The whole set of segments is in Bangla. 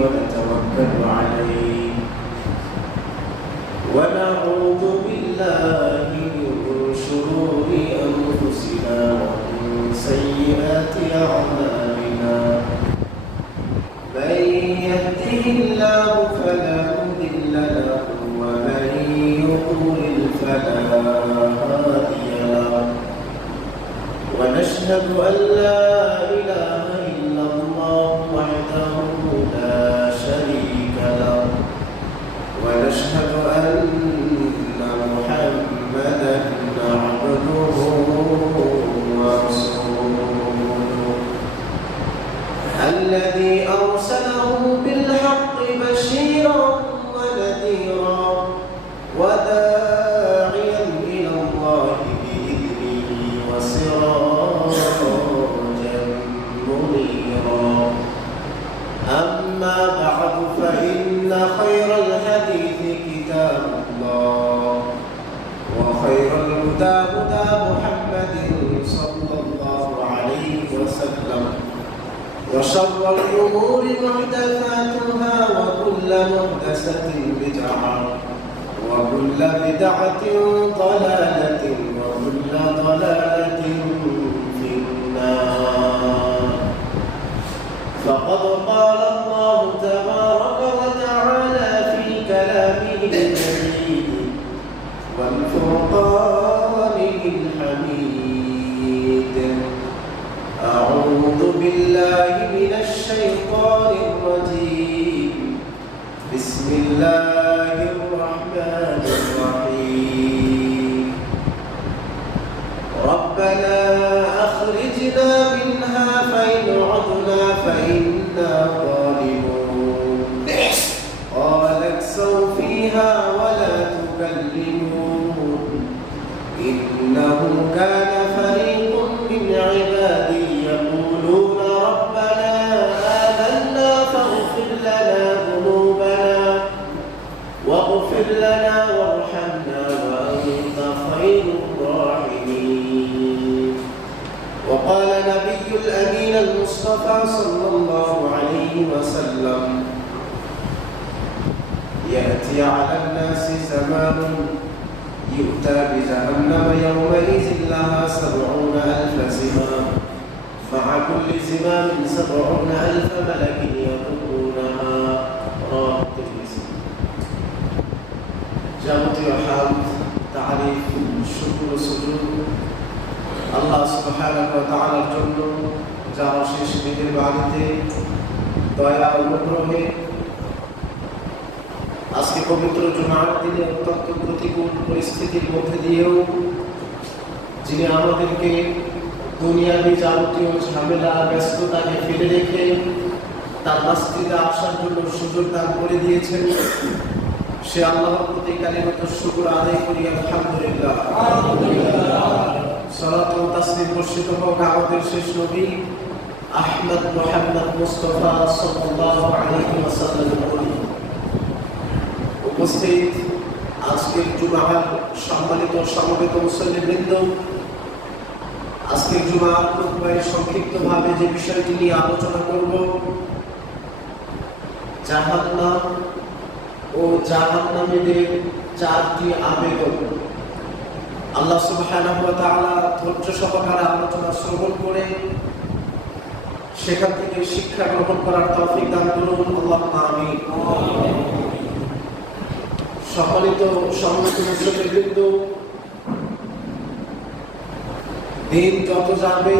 ونتوكل عليه ونعوذ بالله من شرور أنفسنا ومن سيئات أعمالنا من يهده الله فلا مضل له ومن يضلل فلا هادي له ونشهد أن لا إله إلا الله وحده لا شريك له ونشهد أن محمدا عبده ورسوله الذي أرسله بالحق بشيرا ونذيرا وداعيا إلى الله بإذنه وسراجا منيرا أما بعد فإن خير الحديث كتاب الله وخير الهدى هدى محمد صلى الله عليه وسلم وشر الأمور محدثاتها وكل محدثة بدعة وكل بدعة ضلالة وكل ضلالة في النار فقد قال الله تبارك وتعالى في كلامه المجيد والفرقانه الحميد أعوذ بالله من الشيطان الرجيم بسم الله الرحمن الرحيم ربنا أخرجنا منها فإن عدنا فإنا ظالمون قال اكسوا فيها ولا تكلمون إنه كان فريق من عبادي يقولون ربنا آمنا فاغفر لنا ذنوبنا واغفر لنا وارحمنا وأنت خير الراحمين وقال نبي الأمين المصطفى صلى الله عليه وسلم يأتي على الناس زمان يؤتى بجهنم يومئذ لها 70,000 زمام مع كل زمام 70,000 ملك يضربونها رواه الترمذي যাবতীয় হামদ তারিফ শুকর সুজুদ আল্লাহ সুবহানাহু ওয়া তাআলার জন্য যার অশেষ মেহেরবানিতে দয়া ও অনুগ্রহে আজকে পবিত্র জুমার দিনে অত্যন্ত প্রতিকূল পরিস্থিতির মধ্যে দিয়েও যিনি আমাদেরকে দুনিয়াবি যাবতীয় ঝামেলা ব্যস্ততাকে ফেলে রেখে তার মসজিদে আসার জন্য সুযোগ দান করে দিয়েছেন সে আল্লাহর প্রতি কালিমাত শুকর আদায় করি আলহামদুলিল্লাহ। সালাত ও তাসলিম বর্ষিত হোক আমাদের শেষ নবী আহমদ মুহাম্মদ মুস্তাফা সাল্লাল্লাহু আলাইহি ওয়াসাল্লামের উপরে। উপস্থিত আজকের জুমার সম্মানিত সমবেত মুসল্লিবৃন্দ, আজকের জুমার খুতবায় সংক্ষিপ্তভাবে যে বিষয়টি নিয়ে আলোচনা করব, জাহান্নাম ও জাহান্নামীদের 4টি আবেদন। আল্লাহ সুবহানাহু ওয়া তাআলা ধৈর্য সহকারে আলোচনা শ্রবণ করে সেখান থেকে শিক্ষা গ্রহণ করার তৌফিক দান করুন, আল্লাহুম্মা আমিন। সম্মানিত সমবেত মুসল্লিবৃন্দ, দিন যত যাবে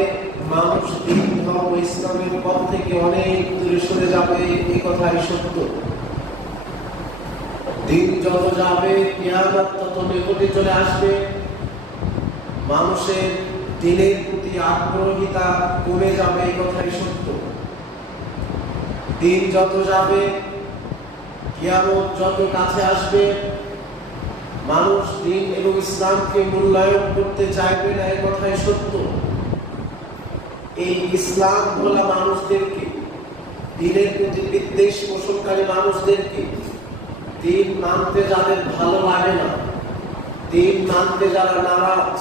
মানুষ দিন ধর্ম ইসলামের পথ থেকে অনেক দূরে সরে যাবে, এই কথাই সত্য। দিন যত যাবে কিয়ামত তত নিকটে চলে আসবে, মানুষের দিনের প্রতি আগ্রহিতা কমে যাবে, এই কথাই সত্য। দিন যত যাবে কিয়ামত যত কাছে আসবে, মানুষ দিন এবং ইসলামকে মূল্যায়ন করতে চাইবে না, এই কথাই সত্য। এই ইসলাম ভোলা মানুষদেরকে, দিনের প্রতি বিদ্বেষ পোষণকারী মানুষদেরকে, দিন মানতে যাদের ভালো লাগে না, দিন মানতে যারা নারাজ,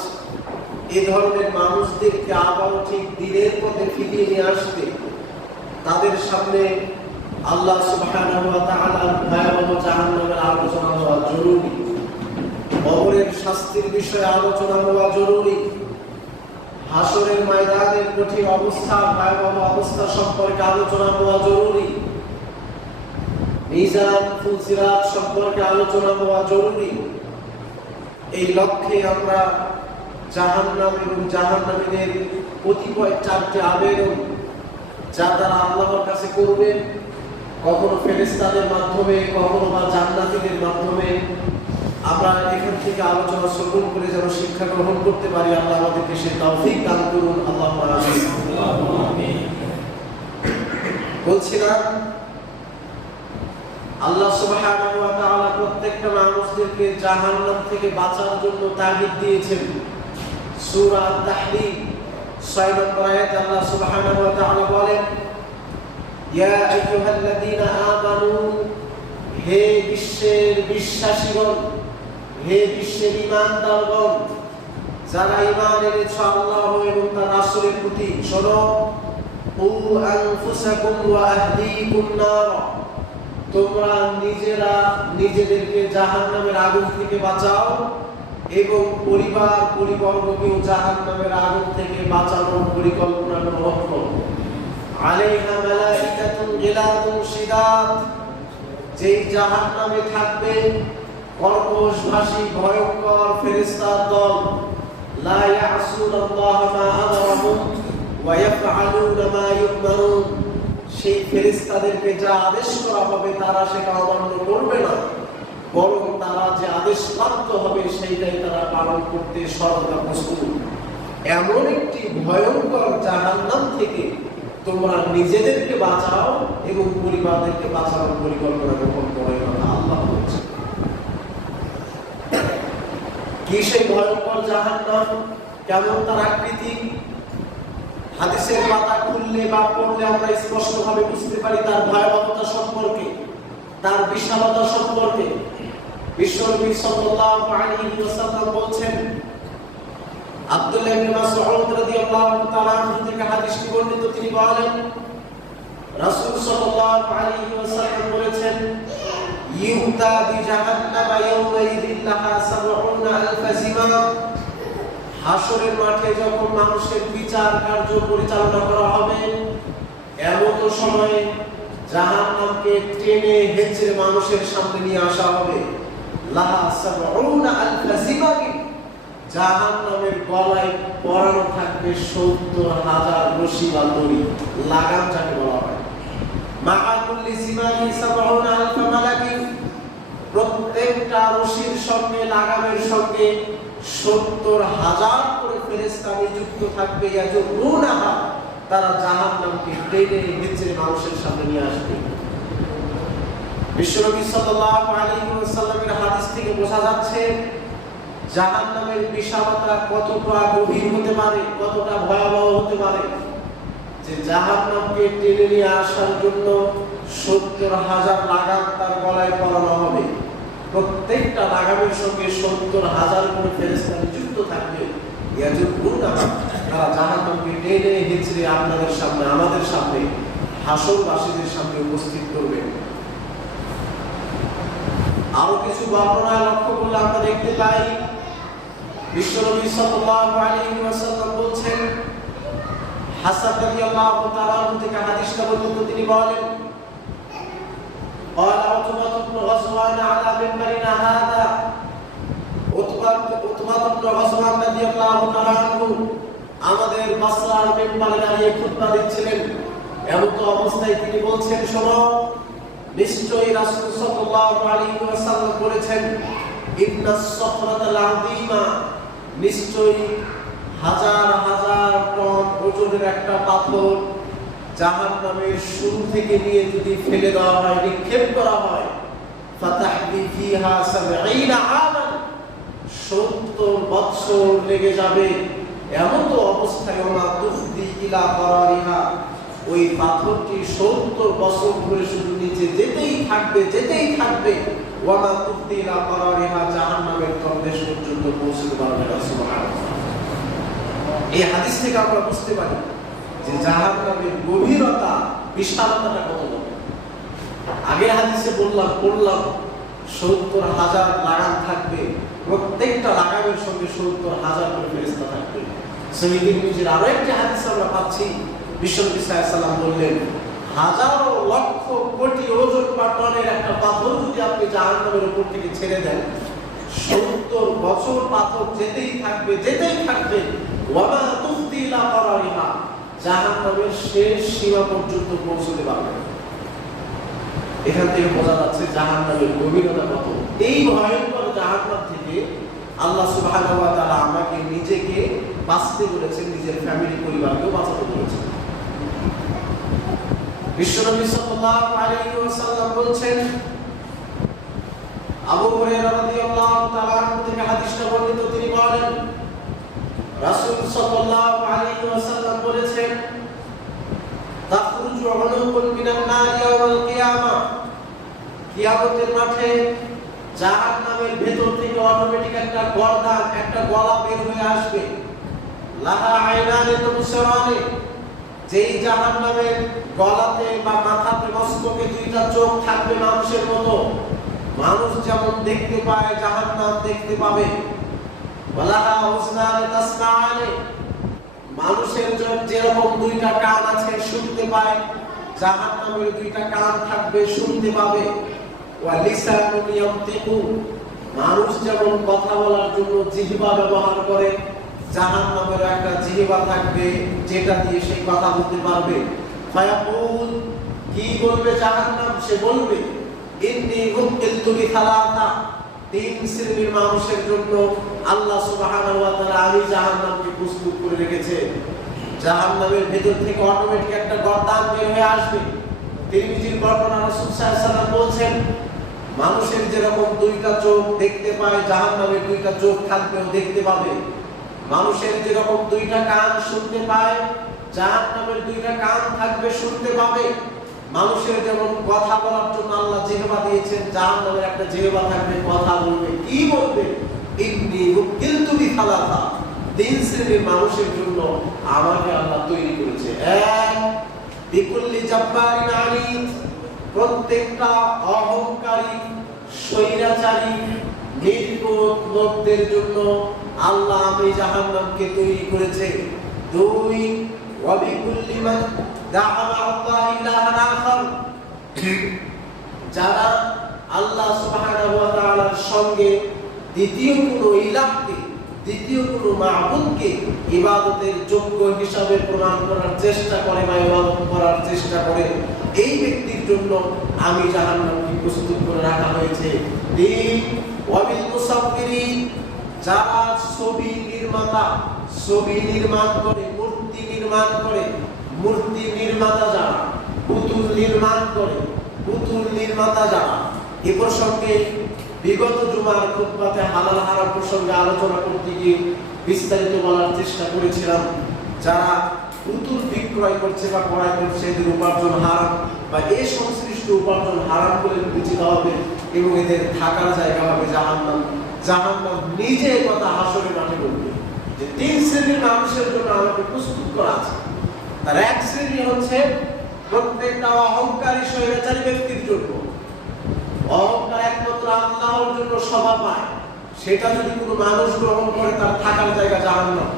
এই ধরনের মানুষদেরকে আবারও ঠিক দিনের পথে ফিরিয়ে নিয়ে আসতে তাদের সামনে আল্লাহ সুবহানাহু ওয়া তাআলার ভয়াবহ জাহান্নামের আলোচনা হওয়া জরুরি, কবরের শাস্তির বিষয়ে আলোচনা হওয়া জরুরি, হাসরের ময়দানের কঠিন অবস্থা, ভয়াবহ অবস্থা সম্পর্কে আলোচনা হওয়া জরুরি, মিজান ফুলসিরাত সম্পর্কে আলোচনা হওয়া জরুরি। এই লক্ষ্যে আমরা জাহান্নাম এবং জাহান্নামীদের কতিপয় চারটি আবেদন যা তারা আল্লাহর কাছে করবেন, কখনো ফেরেশতাদের মাধ্যমে, কখনো বা জান্নাতীদের মাধ্যমে, আমরা এখান থেকে আলোচনা শ্রবণ করে যেন শিক্ষা গ্রহণ করতে পারি। আল্লাহ আমাদেরকে সে তৌফিক দান করুন। আল্লাহুম্মা আমিন। বলছিলাম আল্লাহ সুবহানাহু ওয়া তাআলা প্রত্যেকটা মানুষদেরকে জাহান্নাম থেকে বাঁচার জন্য তাগিদ দিয়েছেন। সূরা আত-তাহরীম 6 নম্বর আয়াতে আল্লাহ সুবহানাহু ওয়া তাআলা বলেন, ইয়া আইয়ুহাল্লাযীনা আমানু, হে বিশ্বের বিশ্বাসীগণ, হে বিশ্বের ঈমানদারগণ, যারা ঈমান এনেছো আল্লাহ এবং তার রাসূলের প্রতি, শোনো, উ আনফুসাকুম ওয়া আহলিকুম নার, তোমরা নিজেরা নিজেদেরকে জাহান্নামের আগুন থেকে বাঁচাও এবং পরিবার পরিবর্গকেও জাহান্নামের আগুন থেকে বাঁচানোর পরিকল্পনা গ্রহণ করো। আলাইহা মালাইকাতুন গিলাদুন শিদাদ, যেই জাহান্নামে থাকবে কর্কশভাষী ভয়ঙ্কর ফেরেশতার দল, লা ইয়াসুনাল্লাহা মা আমারাহুম ওয়া ইয়াফআলুনা মা ইউমারুন, সেই ফেরেশতাদেরকে যা আদেশ করা হবে তারা সেটা অমান্য করবে না, বরং তারা যে আদেশ প্রাপ্ত হবে সেইটাই তারা পালন করতে সর্বদা প্রস্তুত। এমন একটি ভয়ঙ্কর জাহান্নাম থেকে তোমরা নিজেদেরকে বাঁচাও এবং পরিবারদেরকে বাঁচানোর পরিকল্পনা গ্রহণ করো। কথা আল্লাহ বলছেন। কি সেই ভয়ঙ্কর জাহান্নাম, কেমন তার আকৃতি? হাদিসের পাতা খুললে বা পড়লে আমরা স্পষ্টভাবে বুঝতে পারি তার ভয়াবহতা সম্পর্কে, তার বিশালতা সম্পর্কে। বিশ্বনবী সাল্লাল্লাহু আলাইহি ওয়াসাল্লাম বলছেন, আব্দুল্লাহ ইবনে মাসউদ রাদিয়াল্লাহু তাআলা আনহু থেকে হাদিসটি বর্ণিত, তিনি বলেন, রাসূল সাল্লাল্লাহু আলাইহি ওয়াসাল্লাম বলেছেন, ইউতা বিজাহান্নাম ইয়াউমাইযিন লাহা ৭০,০০০ জিমাম, হাসরের মাঠে যখন মানুষের বিচার কার্য পরিচালনা করা হবে, এমন সময়ে জাহান্নামকে টেনে হেঁচড়ে মানুষের সামনে নিয়ে আসা হবে। লাহা ৭০,০০০ জিমাম, জাহান্নামের গলায় পরানো থাকবে ৭০,০০০ রশি বা দড়ি, লাগাম যাকে বলা হয়। মাআ কুল্লি জিমামি ৭০,০০০ মালাকিন, প্রত্যেকটা রশির সঙ্গে, লাগামের সঙ্গে ৭০,০০০ করে ফেরেশতা নিযুক্ত থাকবে। ইয়াজুরুনাহা, তারা জাহান্নামকে টেনে হেঁচড়ে মানুষের সামনে নিয়ে আসবে। বিশ্বনবী সাল্লাল্লাহু আলাইহি ওয়াসাল্লামের হাদিস থেকে বোঝা যাচ্ছে জাহান্নামের বিশালতা কতটা গভীর হতে পারে, কতটা ভয়াবহ হতে পারে, যে জাহান্নামকে টেনে নিয়ে আসার জন্য ৭০,০০০ লাগাম তার গলায় পরানো হবে। প্রত্যেকটা লাগামের সঙ্গে ৭০,০০০ করে ফেরেশতা নিযুক্ত থাকবে। ইয়াজুরুনাহা, তারা জাহান্নামকে টেনে হেঁচড়ে আপনাদের সামনে, আমাদের সামনে, হাসরবাসীদের সামনে উপস্থিত করবে। আরো কিছু বর্ণনা লক্ষ্য করলে আমরা দেখতে পাই, বিশ্বনবী সাল্লাল্লাহু আলাইহি ওয়াসাল্লাম বলছেন, হাসান রাদিয়াল্লাহু তাআলা থেকে হাদিসটা বর্ণিত, তিনি বলেন, قال عتبة بن غزوان على منبرنا هذا, عتبة بن غزوان রাদিয়াল্লাহু তাআলা আনহু আমাদের বাসরার মিম্বরে দাঁড়িয়ে খুতবা দিচ্ছিলেন। এমন তো অবস্থায় তিনি বলছেন, শোনো, নিশ্চয়ই রাসূল সাল্লাল্লাহু আলাইহি ওয়াসাল্লাম বলেছেন, ইন্নাস সখরাতাল আযীমা, নিশ্চয়ই হাজার হাজার টন ওজনের একটা পাথর জাহান্নামের শুরু থেকে নিয়ে যদি ফেলে দেওয়া হয়, নিক্ষেপ করা হয়, ফাতাহদি ফিহা ৭০ আমান, ৭০ বৎসর লেগে যাবে। এমন তো অবস্থায় ওমা তুফদি ইলা করারিহা, ওই পাথরটি ৭০ বছর ধরে শুধু নিচে যেতেই থাকবে, যেতেই থাকবে। ওয়ামা তুফদি ইলা করারিহা, জাহান্নামের তলদেশ পর্যন্ত পৌঁছতে পারবে না। সুবহানাল্লাহ। এই হাদিস থেকে আমরা বুঝতে পারি যে জাহান্নামের গভীরতা, বিশালতাটা কত বড়। আগের হাদিসে পড়লাম ৭০,০০০ লাগাম থাকবে, প্রত্যেকটা লাগামের সঙ্গে ৭০,০০০ করে ফেরেশতা থাকবে। সহিহ তিরমিজির আরো একটি হাদিস আমরা পাচ্ছি, বিশ্বনবী সাল্লাল্লাহু আলাইহি ওয়াসাল্লাম বললেন, হাজারো লক্ষ কোটি ওজন বা টনের একটা পাথর যদি আপনি জাহান্নামের উপর থেকে ছেড়ে দেন, ৭০ বছর পাথর যেতেই থাকবে ওয়ামা তুফতি ইলা কারারিহা, জাহান্নামের শেষ সীমা পর্যন্ত পৌঁছতে পারবে। এখান থেকে বোঝা যাচ্ছে জাহান্নামের গভীরতা কত। এই ভয়ঙ্কর জাহান্নাম থেকে আল্লাহ সুবহানাহু ওয়া তাআলা আমাকে নিজেকে বাঁচতে বলেছেন, নিজের ফ্যামিলি পরিবারকেও বাঁচাতে বলেছেন। বিশ্বনবী সাল্লাল্লাহু আলাইহি ওয়াসাল্লাম বলছেন, আবু হুরায়রা রাদিয়াল্লাহু তাআলা আনহু থেকে হাদিসটা বর্ণিত, তিনি বলেন রাসূল সাল্লাল্লাহু আলাইহি ওয়াসাল্লাম বলেছেন, তাখরুজু উনুকুন মিনান নার ইয়াওমাল কিয়ামাহ, কিয়ামতের মাঠে জাহান্নামের ভেতর থেকে অটোমেটিক একটা গর্দান, একটা গলা বের হয়ে আসবে। লাহা আইনানি তুবসিরানি, যেই জাহান্নামের গলাতে বা মাথাতে মস্তকে দুইটা চোখ থাকবে মানুষের মতো, মানুষ যেমন দেখতে পায় জাহান্নাম দেখতে পাবে। ওয়ালাহা উযনানি তাসমাআনি, মানুষের যেরকম দুইটা কান আছে শুনতে পায়, জাহান্নামের দুইটা কান থাকবে শুনতে পাবে। ওয়া লিসানুন ইয়ানতিকু, মানুষ যেমন কথা বলার জন্য জিহ্বা ব্যবহার করে, জাহান্নামের একটা জিহ্বা থাকবে যেটা দিয়ে সে কথা বলতে পারবে। ফায়াকুল, কি বলবে জাহান্নাম? সে বলবে, ইন্নী উকিলতু বিসালাসা, 3 শ্রেণীর মানুষের জন্য আল্লাহ সুবহানাহু ওয়া তাআলা আমি জাহান্নামকে প্রস্তুত করে রেখেছে। জাহান্নামের ভেতর থেকে অটোমেটিক একটা গর্দান বের হয়ে আসবে। তিরমিজির বর্ণনা, রাসূল সাল্লাল্লাহু আলাইহি ওয়াসাল্লাম বলছেন, মানুষের যেরকম দুইটা চোখ দেখতে পায়, জাহান্নামের দুইটা চোখ থাকবে ও দেখতে পাবে। মানুষের যেরকম দুইটা কান শুনতে পায়, জাহান্নামের দুইটা কান থাকবে শুনতে পাবে। মানুষের যেমন কথা বলার জন্য আল্লাহ জিহ্বা দিয়েছেন, জাহান্নামের একটা জিহ্বা থাকবে, কথা বলবে। কি বলবে? ইন্নী উকিলতু বিসালাসা, 3 শ্রেণীর মানুষের জন্য আমাকে আল্লাহ তৈরি করেছে। এক, বিকুল্লি জাব্বারিন আনিদ, প্রত্যেকটা অহংকারী, স্বৈরাচারী, নির্বোধ লোকদের জন্য আল্লাহ আমি জাহান্নামকে তৈরি করেছে। 2, ওয়া বিকুল্লি মান দাআ আল্লাহ ইলাহান আখার, যারা আল্লাহ সুবহানাহু ওয়া তাআলার সঙ্গে দ্বিতীয় কোনো ইলাহকে, দ্বিতীয় কোনো মাবুদকে ইবাদতের যোগ্য হিসাবে প্রমাণ করার চেষ্টা করে বা ইবাদত করার চেষ্টা করে, এই ব্যক্তির জন্য আমি জাহান্নামকে প্রস্তুত করে রাখা হয়েছে। 3, ওয়া বিল মুসাফফিরিন, যারা ছবি নির্মাতা, ছবি নির্মাণ করে, মূর্তি নির্মাণ করে, মূর্তি নির্মাতা যারা, পুতুল নির্মাণ করে, পুতুল নির্মাতা যারা। এ প্রসঙ্গে বিগত জুমার খুতবাতে হালাল হারাম প্রসঙ্গে আলোচনা করতে গিয়ে বিস্তারিত বলার চেষ্টা করেছিলাম। যারা পুতুল বিক্রয় করছে বা ক্রয় করছে, এদের উপার্জন হারাম বা এই সংশ্লিষ্ট উপার্জন হারাম বলে বিবেচিত হবে এবং এদের থাকার জায়গা হবে জাহান্নাম। জাহান্নাম নিজে কথা হাসরের মাঠে বলবে যে 3 শ্রেণীর মানুষের জন্য আমাকে প্রস্তুত করা আছে। তার এক শ্রেণী হচ্ছে প্রত্যেকটা অহংকারী স্বৈরাচারী ব্যক্তির জন্য। অহংকার একমাত্র আল্লাহর জন্য শোভা পায়, সেটা যদি কোনো মানুষ গ্রহণ করে তার থাকার জায়গা জাহান্নাম।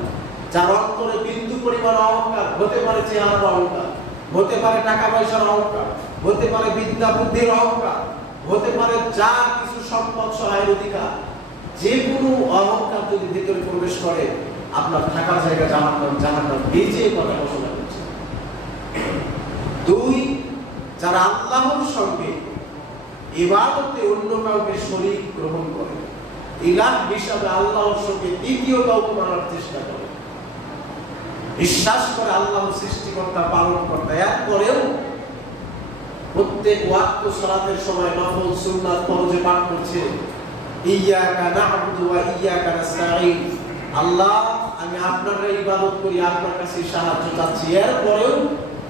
যার অন্তরে বিন্দু পরিমাণ অহংকার, হতে পারে চেহারার অহংকার, হতে পারে টাকা পয়সার অহংকার, হতে পারে বিদ্যা বুদ্ধির অহংকার, হতে পারে যা কিছু সম্পদ সহায়ের অধিকার, যে কোনো অহংকার যদি ভিতরে প্রবেশ করে আপনার থাকার জায়গা জাহান্নাম। জাহান্নাম নিজে কথা ঘোষণা করছে। 2, যারা আল্লাহর সঙ্গে ইবাদতে অন্য কাউকে শরীক গ্রহণ করে, ইলাহ হিসাবে আল্লাহর সঙ্গে দ্বিতীয় কাউকে মানার চেষ্টা করে, বিশ্বাস করে আল্লাহ সৃষ্টিকর্তা, পালনকর্তা, এরপরেও প্রত্যেক ওয়াক্ত সালাতের সময় নফল সুন্নাত ফরজে পাঠ করছে, ইয়্যাকা না'বুদু ওয়া ইয়্যাকা নাস্তাঈন, আল্লাহ আমি আপনার ইবাদত করি, আপনার কাছে সাহায্য চাচ্ছি। এরপরেও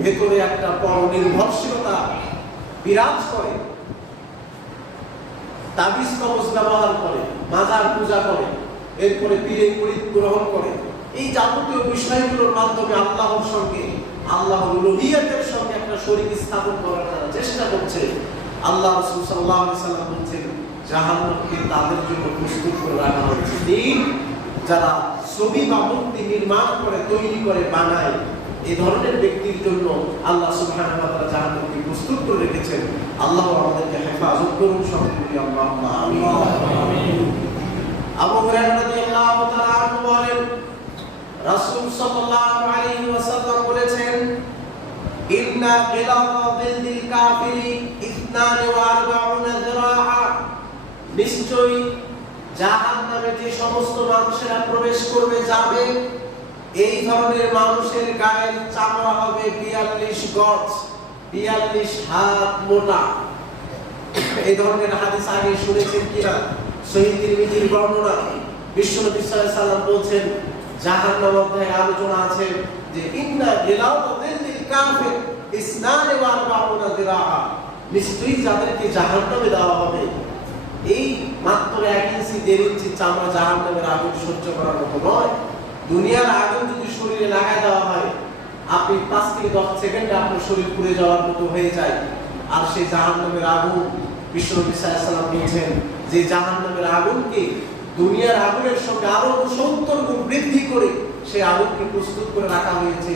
ভেতরে একটা পরনির্ভরশীলতা বিরাজ করে, তাবিজ কবজ ব্যবহার করে, মাজার পূজা করে, এরপরে পীরের মুরিদ গ্রহণ করে। এই যাবতীয় বিষয়গুলোর মাধ্যমে আল্লাহর সঙ্গে, আল্লাহর উলুহিয়তের সঙ্গে একটা শরীক স্থাপন করার চেষ্টা করছে। আল্লাহ রাসূল সাল্লাল্লাহু আলাইহি সাল্লাম বলেছেন জাহান্নামকে তাদের জন্য প্রস্তুত করে রাখা হয়েছে। যারা ছবি বা মূর্তি নির্মাণ করে, তৈরি করে, বানায়, এই ধরনের ব্যক্তির জন্য আল্লাহ সুবহানাহু ওয়া তাআলা জাহান্নামকে প্রস্তুত করে রেখেছেন। আল্লাহ আমাদেরকে হেফাজত করুন, সকলে বলি আল্লাহুম্মা আমিন। আবু হুরায়রা রাদিয়াল্লাহু তাআলা আনহু বলেন, রাসূল সাল্লাল্লাহু আলাইহি ওয়াসাল্লাম বলেছেন, ইন্না গিলাযা দিল কাফিরি 42 যিরাআ, নিশ্চয়ই জাহান্নামে যে সমস্ত মানুষেরা প্রবেশ করবে, যাবে, এই ধরনের মানুষের গায়ের চামড়া হবে 42 গজ, 42 হাত মোটা। এই ধরনের হাদিস আগে শুনেছেন কিনা? সহিহ তিরমিজির বর্ণনা, বিশ্বনবী সাল্লাল্লাহু আলাইহি সাল্লাম বলেছেন, জাহান্নাম অধ্যায়ে আলোচনা আছে যে ইন্না গিলাযা দিল কাফির 42 যিরাআ, নিশ্চয়ই যাদেরকে জাহান্নামে দেওয়া হবে, এই মাত্র 1 ইঞ্চি 1.5 ইঞ্চি চামড়া জাহান্নামের আগুন সহ্য করার মতো নয়। দুনিয়ার আগুন যদি শরীরে লাগায় দেওয়া হয়, আপনি 5 থেকে 10 সেকেন্ডে আপনার শরীর পুড়ে যাওয়ার মতো হয়ে যায়। আর সেই জাহান্নামের আগুন, বিশ্বনবী সাল্লাল্লাহু আলাইহি সাল্লাম বলেছেন যে জাহান্নামের আগুনকে দুনিয়ার আগুনের সঙ্গে আরো 70 গুণ বৃদ্ধি করে সেই আগুনকে প্রস্তুত করে রাখা হয়েছে।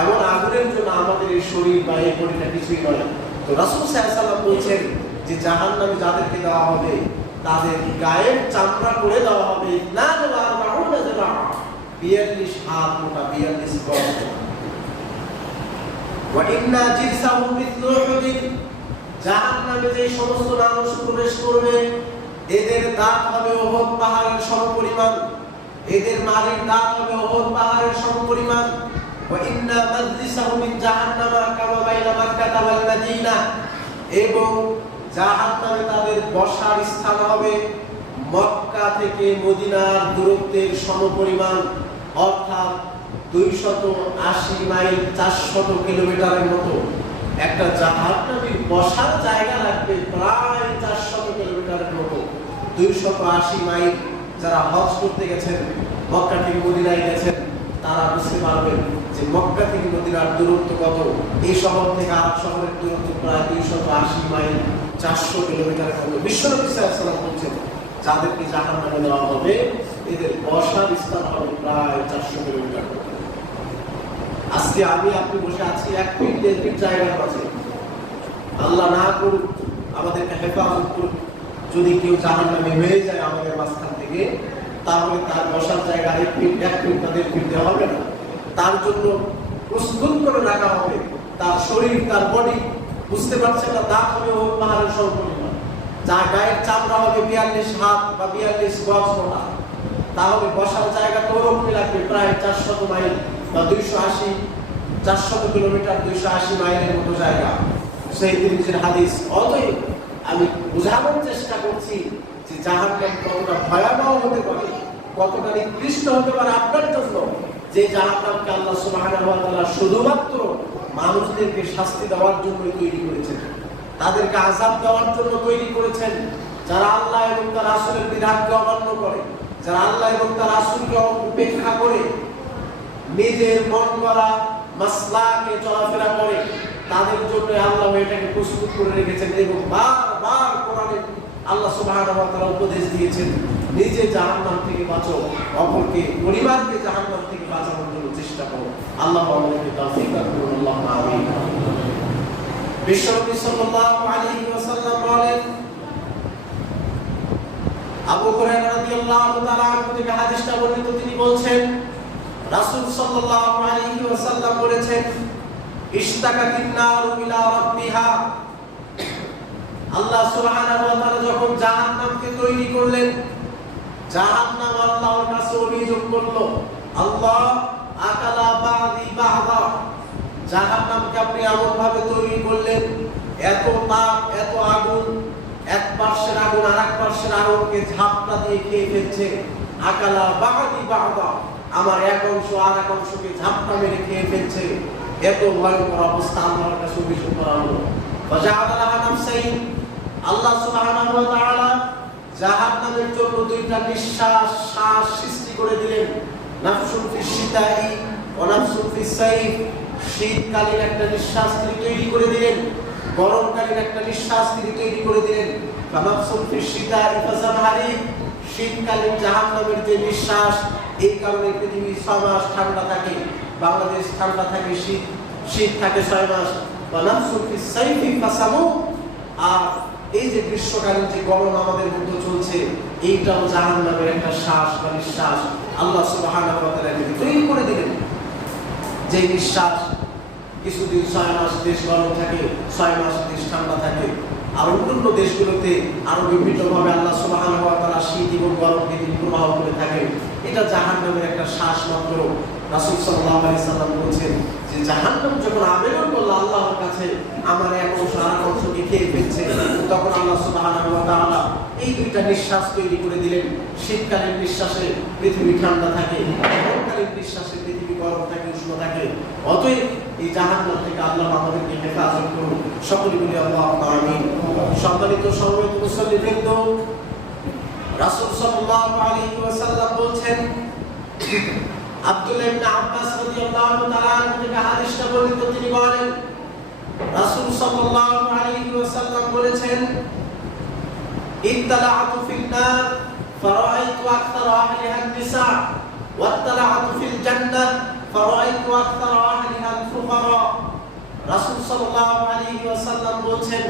এমন আগুনের জন্য আমাদের এই শরীর বা এই বডিটা কিছুই নয়। তো রাসূল সাল্লাল্লাহু আলাইহি সাল্লাম বলেছেন যে জাহান্নামে যাদেরকে দেওয়া হবে, তাদের গায়ের চামড়া করে দেওয়া হবে 42 হাত মোটা, 42 গজ। ওয়া ইন্না জিরসাহু মিথলু উহুদ, জাহান্নামে যে সমস্ত মানুষ প্রবেশ করবে, এদের দাঁত হবে উহুদ পাহাড়ের সমপরিমাণ, এদের মারির দাঁত হবে উহুদ পাহাড়ের সমপরিমাণ। ওয়া ইন্না মাজলিসাহু মিন জাহান্নামা কামা বাইনা মাক্কা ওয়াল মাদিনা, এবং জাহান্নামে তাদের বসার স্থান হবে মক্কা থেকে মদিনার দূরত্বের সমপরিমাণ, অর্থাৎ 280 মাইল 400 কিলোমিটারের মতো। একটা জাহান্নামীর বসার জায়গা লাগবে প্রায় 400 কিলোমিটারের মতো, 280 মাইল। যারা হজ করতে গেছেন, মক্কা থেকে মদিনায় গেছেন, তারা বুঝতে পারবেন যে মক্কা থেকে মদিনার দূরত্ব কত। এই শহর থেকে আরেক শহরের দূরত্ব প্রায় 280 মাইল, 400 কিলোমিটারের মতো। বিশ্বনবী সাল্লাল্লাহু আলাইহি সাল্লাম বলেছেন যাদেরকে জাহান্নামে দেওয়া হবে, এদের বসার স্থান হবে প্রায় 400 কিলোমিটার। আজকে আমি আপনি বসে আছি 1 ফিট 1.5 ফিট জায়গার মাঝে। আল্লাহ না করুক, আমাদেরকে হেফাজত করুক, যদি কেউ জাহান্নামে হয়ে যায় আমাদের মাঝখান থেকে, তাহলে তার বসার জায়গা 1 ফিট 1.5 ফিট দেওয়া হবে না। তার জন্য প্রস্তুত করে রাখা হবে তার শরীর, তার বডি। বুঝতে পারছেন না? দাঁত হবে ওর পাহাড়ের সমপরিমাণ, যার গায়ের চামড়া হবে 42 হাত বা 42 গজ মোটা। তাহলে বসার জায়গা তো ওরকমই লাগবে প্রায় 400 মাইল বা 400 কিলোমিটার, 280 মাইলের মতো জায়গা। সেই তিরমিজির হাদিস। অতএব আমি বোঝানোর চেষ্টা করছি যে জাহান্নাম কতটা ভয়াবহ হতে পারে, কতটা নিকৃষ্ট হতে পারে আপনার জন্য, যে জাহান্নামকে আল্লাহ সুবহানাহু ওয়া তাআলা শুধুমাত্র মানুষদেরকে শাস্তি দেওয়ার জন্যই তৈরি করেছেন, তাদেরকে আযাব দেওয়ার জন্য তৈরি করেছেন। যারা আল্লাহ এবং তার রাসূলের বিধানকে অমান্য করে, যারা আল্লাহ এবং তার রাসূলকে উপেক্ষা করে নিজের মন গড়া মাসলাকে চলাফেরা করে, তাদের জন্য আল্লাহ এটাকে প্রস্তুত করে রেখেছেন। এবং বারবার কোরআনে আল্লাহ সুবহানাহু ওয়া তাআলা উপদেশ দিয়েছেন, নিজে জাহান্নাম থেকে বাঁচো, অপরকে, পরিবারকে জাহান্নাম থেকে বাঁচানোর জন্য চেষ্টা করো। আল্লাহ আমাদেরকে তৌফিক দান করুন। আল্লাহুম্মা আমিন। বিশ্বনবী সাল্লাল্লাহু আলাইহি ওয়াসাল্লাম বলেন, আবু হুরায়রা রাদিয়াল্লাহু তাআলা আনহু থেকে হাদিসটা বর্ণিত, তিনি বলছেন রাসূল সাল্লাল্লাহু আলাইহি ওয়াসাল্লাম বলেছেন, ইশতাকাতিন নারু ইলা রাব্বিহা, আল্লাহ সুবহানাহু ওয়া তাআলা যখন জাহান্নামকে তৈরি করলেন, জাহান্নাম আল্লাহর কাছে অভিযোগ করলো, আল্লাহ আকালা বাদি বাহদা, জাহান্নামকে আপনি এমন ভাবে তৈরি করলেন, এত তাপ, এত আগুন, এক পার্শ্বের আগুন আরেক পার্শ্বের আগুনকে ঝাপটা দিয়ে খেয়ে ফেলছে। আকালা বাদি বাহদা, আমার এক অংশ আর এক অংশকে ঝাপটা মেরে খেয়ে ফেলছে। এত ভয়ঙ্কর অবস্থা আল্লাহর কাছে অভিযোগ করা হলো। আল্লাহ সুবহানাহু ওয়া তাআলা জাহান্নামের জন্য 2টা নিঃশ্বাস, শ্বাস সৃষ্টি করে দিলেন। নাফসুন ফিস শিতাই ওয়া নাফসুন ফিস সাইফ, শীতকালীন একটা নিঃশ্বাস তিনি তৈরি করে দিলেন। গরমকালীন একটা নিঃশ্বাস তিনি তৈরি করে দিলেন। শীতকালীন জাহান্নামের যে নিঃশ্বাস, এই কারণে পৃথিবী 6 মাস ঠান্ডা থাকে, বাংলাদেশ ঠান্ডা থাকে, শীত থাকে 6 মাস। আর এই যে গ্রীষ্মকালীন যে গরম আমাদের মধ্যে চলছে, এইটাও জাহান্নামের একটা শ্বাস বা নিঃশ্বাস আল্লাহ সুবহানাহু ওয়া তাআলা তৈরি করে দিলেন। যে নিঃশ্বাস কিছুদিন 6 মাস দেশ গরম থাকে, 6 মাস দেশ ঠান্ডা থাকে। আর অন্যান্য দেশগুলোতে আরো বিভিন্নভাবে আল্লাহ সুবহানাহু ওয়া তাআলা শীত এবং গরমকে তিনি প্রবাহ করে থাকেন। এটা জাহান্নামের একটা শ্বাস মাত্র। রাসূল সাল্লাল্লাহু আলাইহি সাল্লাম বলেছেন যে জাহান্নাম যখন আবেদন করল আল্লাহর কাছে আমার এক অংশ আর এক অংশকে খেয়ে ফেলছে, তখন আল্লাহ সুবহানাহু ওয়া তাআলা এই দুইটা নিঃশ্বাস তৈরি করে দিলেন। শীতকালীন নিঃশ্বাসে পৃথিবী ঠান্ডা থাকে, গরমকালীন নিঃশ্বাসে পৃথিবী গরম থাকে, উষ্ণ থাকে। অতএব এই জাহান্নাম থেকে আল্লাহ আমাদেরকে হেফাজত করুন। সকলে বলি আল্লাহুম্মা আমিন। সম্মানিত সমবেত মুসল্লিবৃন্দ, রাসূল সাল্লাল্লাহু আলাইহি ওয়াসাল্লাম বলেন, আব্দুল্লাহ ইবনে আব্বাস রাদিয়াল্লাহু তাআলা আনহু থেকে হাদিসটা বর্ণিত, তিনি বলেন রাসূল সাল্লাল্লাহু আলাইহি ওয়াসাল্লাম বলেছেন, ইত্তালাআতু ফিল নার ফারাআইতু আকতারা আহলিহা আন-নিসা ওয়াত্তালাআতু ফিল জান্নাহ ফারাআইতু আকতারা আহলিহা আল-ফুকারা। রাসূল সাল্লাল্লাহু আলাইহি ওয়াসাল্লাম বলেন,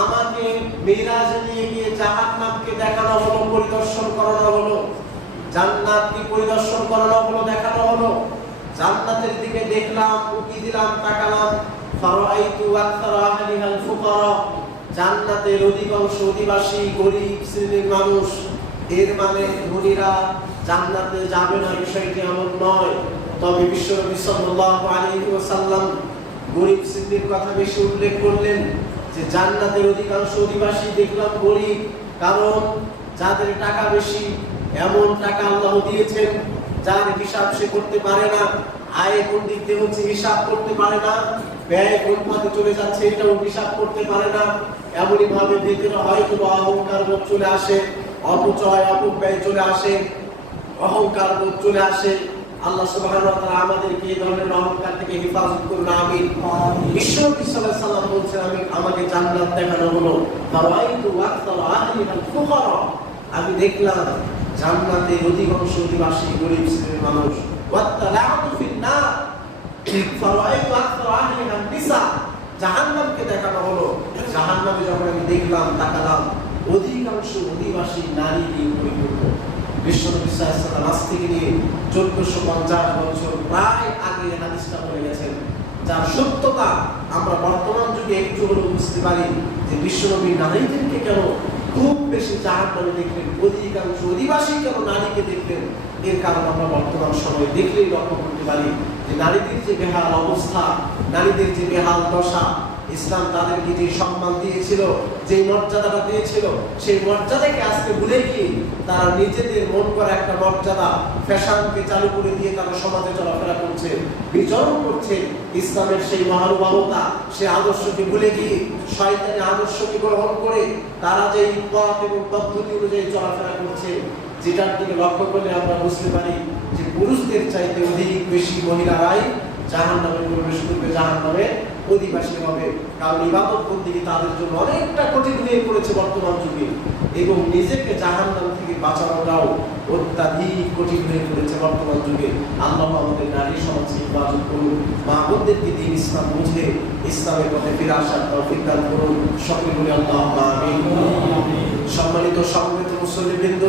আমাকে মিরাজে নিয়ে গিয়ে জাহান্নামকে দেখানো হলো, পরিদর্শন করানো হলো, জান্নাতকে পরিদর্শন করানো হলো, দেখানো হলো। জান্নাতের দিকে দেখলাম, উকি দিলাম, তাকালাম, ফারাআইতু আকতারা আহলিহা আল-ফুকারা। জান্নাতের অধিকাংশ অধিবাসী গরীব শ্রেণীর মানুষ। এর মানে ধনীরা জান্নাতে যাবে না বিষয়টি এমন নয়। তবে বিশ্বনবী সাল্লাল্লাহু আলাইহি ওয়াসাল্লাম গরীব শ্রেণীর কথা বেশি উল্লেখ করলেন যে জান্নাতের অধিকাংশ অধিবাসী দেখলাম গরীব, কারণ যাদের টাকা বেশি, এমন টাকা আল্লাহ দিয়েছেন যার হিসাব সে করতে পারে না, আয় কোন দিক দিয়ে হচ্ছে হিসাব করতে পারে না, ব্যয় কোন পথে চলে যাচ্ছে এটাও হিসাব করতে পারে না। এমনই ভাবে ভেতরে হয়তো অহংকার বোধ চলে আসে, অপচয় অপব্যয় চলে আসে, অহংকার বোধ চলে আসে। আল্লাহ সুবহানাহু ওয়া তাআলা আমাদেরকে এই ধরনের অহংকার থেকে হেফাজত করুন, আমিন। বিশ্বনবী সাল্লাল্লাহু আলাইহি ওয়াসাল্লাম বলেছেন, আমাকে জান্নাত দেখানো হলো, ফারাআইতু আকতারা আহলিহা আল-ফুকারা। আমি দেখলাম জান্নাতের অধিকাংশ অধিবাসী গরীব শ্রেণীর মানুষ। ওয়াত্তালাআতু ফিন নার ফারাআইতু আকতারা আহলিহা আন-নিসা। জাহান্নামকে দেখানো হলো, জাহান্নামে যখন আমি দেখলাম, তাকালাম, অধিকাংশ অধিবাসী নারী দিয়ে পরিপূর্ণ। বিশ্বনবী সাল্লাল্লাহু আলাইহি ওয়াসাল্লাম আজ থেকে নিয়ে 1450 বছর প্রায় আগে হাদিসটা বলে গেছেন, যার সত্যতা আমরা বর্তমান যুগে একটু হলেও বুঝতে পারি যে বিশ্বনবী নারীদেরকে কেন খুব বেশি জাহান্নামে দেখলেন, অধিকাংশ অধিবাসী কেন নারীকে দেখলেন। এর কারণ আমরা বর্তমান সময়ে দেখলেই লক্ষ্য করতে পারি যে নারীদের যে বেহাল অবস্থা, নারীদের যে বেহাল দশা। ইসলাম তাদেরকে যে সম্মান দিয়েছিল, যে মর্যাদাটা দিয়েছিল, সেই মর্যাদাকে আজকে ভুলে গিয়ে তারা নিজেদের মন করা একটা মর্যাদা, ফ্যাশনকে চালু করে দিয়ে তারা সমাজে চলাফেরা করছে, বিচরণ করছে। ইসলামের সেই মহানুভবতা, সেই আদর্শকে ভুলে গিয়ে শয়তানি আদর্শকে গ্রহণ করে তারা যে পথ এবং পদ্ধতি অনুযায়ী চলাফেরা করছে, যেটার দিকে লক্ষ্য করলে আমরা বুঝতে পারি যে পুরুষদের চাইতে অধিক বেশি মহিলারাই জাহান্নামে প্রবেশ করবে, জাহান্নামে অধিবাসী হবে। কারণ ইবাদত বন্দেগী তাদের জন্য অনেকটা কঠিন হয়ে পড়েছে বর্তমান যুগে, এবং নিজেকে জাহান্নাম থেকে বাঁচানোটাও অত্যাধিক কঠিন হয়ে পড়েছে বর্তমান যুগে। আল্লাহ আমাদের নারী সমাজকে হেফাজত করুন, মা বোনদেরকে দিন ইসলাম বুঝে ইসলামের পথে ফিরে আসার তৌফিক দান করুন। সকলে বলি আল্লাহুম্মা আমিন। সম্মানিত সমবেত মুসল্লিবৃন্দ,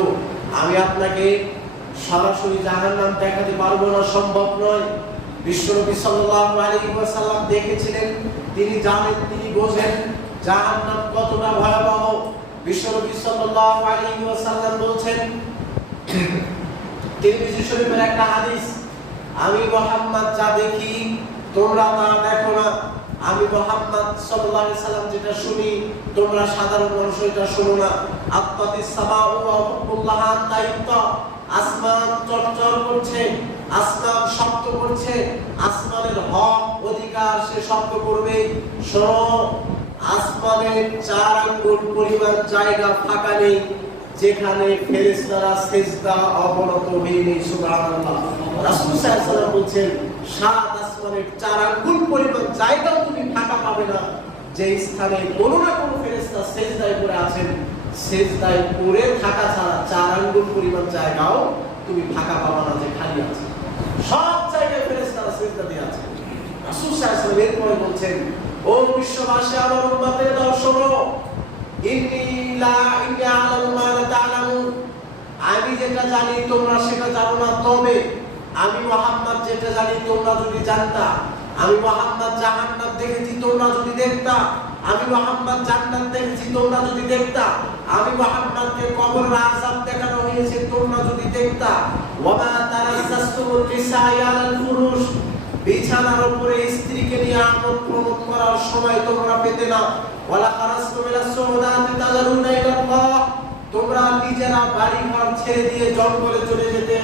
আমি আপনাকে সরাসরি জাহান্নাম দেখাতে পারবো না, সম্ভব নয়। বিশ্বনবী সাল্লাল্লাহু আলাইহি ওয়াসাল্লাম দেখেছিলেন, তিনি জানেন, তিনি বোঝেন জাহান্নাম কতটা ভয়াবহ। বিশ্বনবী সাল্লাল্লাহু আলাইহি ওয়াসাল্লাম বলেন, তিরমিজি শরীফের একটা হাদিস, আমি মুহাম্মদ যা দেখি তোমরা তা দেখো না। আমি মুহাম্মদ সাল্লাল্লাহু আলাইহি ওয়াসাল্লাম যেটা শুনি তোমরা সাধারণ মানুষ এটা শোনো না। আত্তাতিস সামাউ ওয়া হুবুল্লাহা তাইতা, আসমান চরচর করছে, আসমান শব্দ করছে, আসমানের হক অধিকার সে শব্দ করবে। শোনো, আসমানের 4 আঙ্গুল পরিমাণ জায়গা ফাঁকা নেই যেখানে ফেরেশতারা সিজদা অবনত হয়ে নেই। সুবহানাল্লাহ। রাসূল সাল্লাল্লাহু আলাইহি ওয়াসাল্লাম বলেন, 7 আসমানের 4 আঙ্গুল পরিমাণ জায়গা তুমি ফাঁকা পাবে না যে স্থানে কোনো না কোনো ফেরেশতা সেজদায় পড়ে আছেন, সেজদায় পড়ে থাকা ছাড়া 4 আঙ্গুল পরিমাণ জায়গাও তুমি ফাঁকা পাবা না যে খালি আছে। সব জায়গায় ফেরেশতারা সেজদা দিয়ে আছে। রাসূল সাল্লাল্লাহু আলাইহি ওয়াসাল্লাম এরপরে বলছেন, ও বিশ্ববাসী, আমার উম্মতের দল শোনো, ইন্নী আ'লামু মা লা তা'লামুন, আমি যেটা জানি তোমরা সেটা জানো না, তবে আমি মুহাম্মদ যেটা জানি তোমরা যদি জানতা, আমি মুহাম্মদ জাহান্নাম দেখেছি তোমরা যদি দেখতা, আমি মুহাম্মদ জান্নাত দেখেছি তোমরা যদি দেখতা, আমি মুহাম্মদকে কবরের আযাব দেখানো হয়েছে তোমরা যদি দেখতা, ওয়া মা তারাসাসতুমুন নিসাই আলাল ফুরুশ, বিছানার উপরে স্ত্রীকে নিয়ে আমোদ প্রমোদ করার সময় তোমরা পেতে না, ওয়ালা খারাজতুম ইলা সুউদাতি তাজারুনা ইলাল্লাহ, তোমরা নিজেরা বাড়ি ঘর ছেড়ে দিয়ে জঙ্গলে চলে যেতে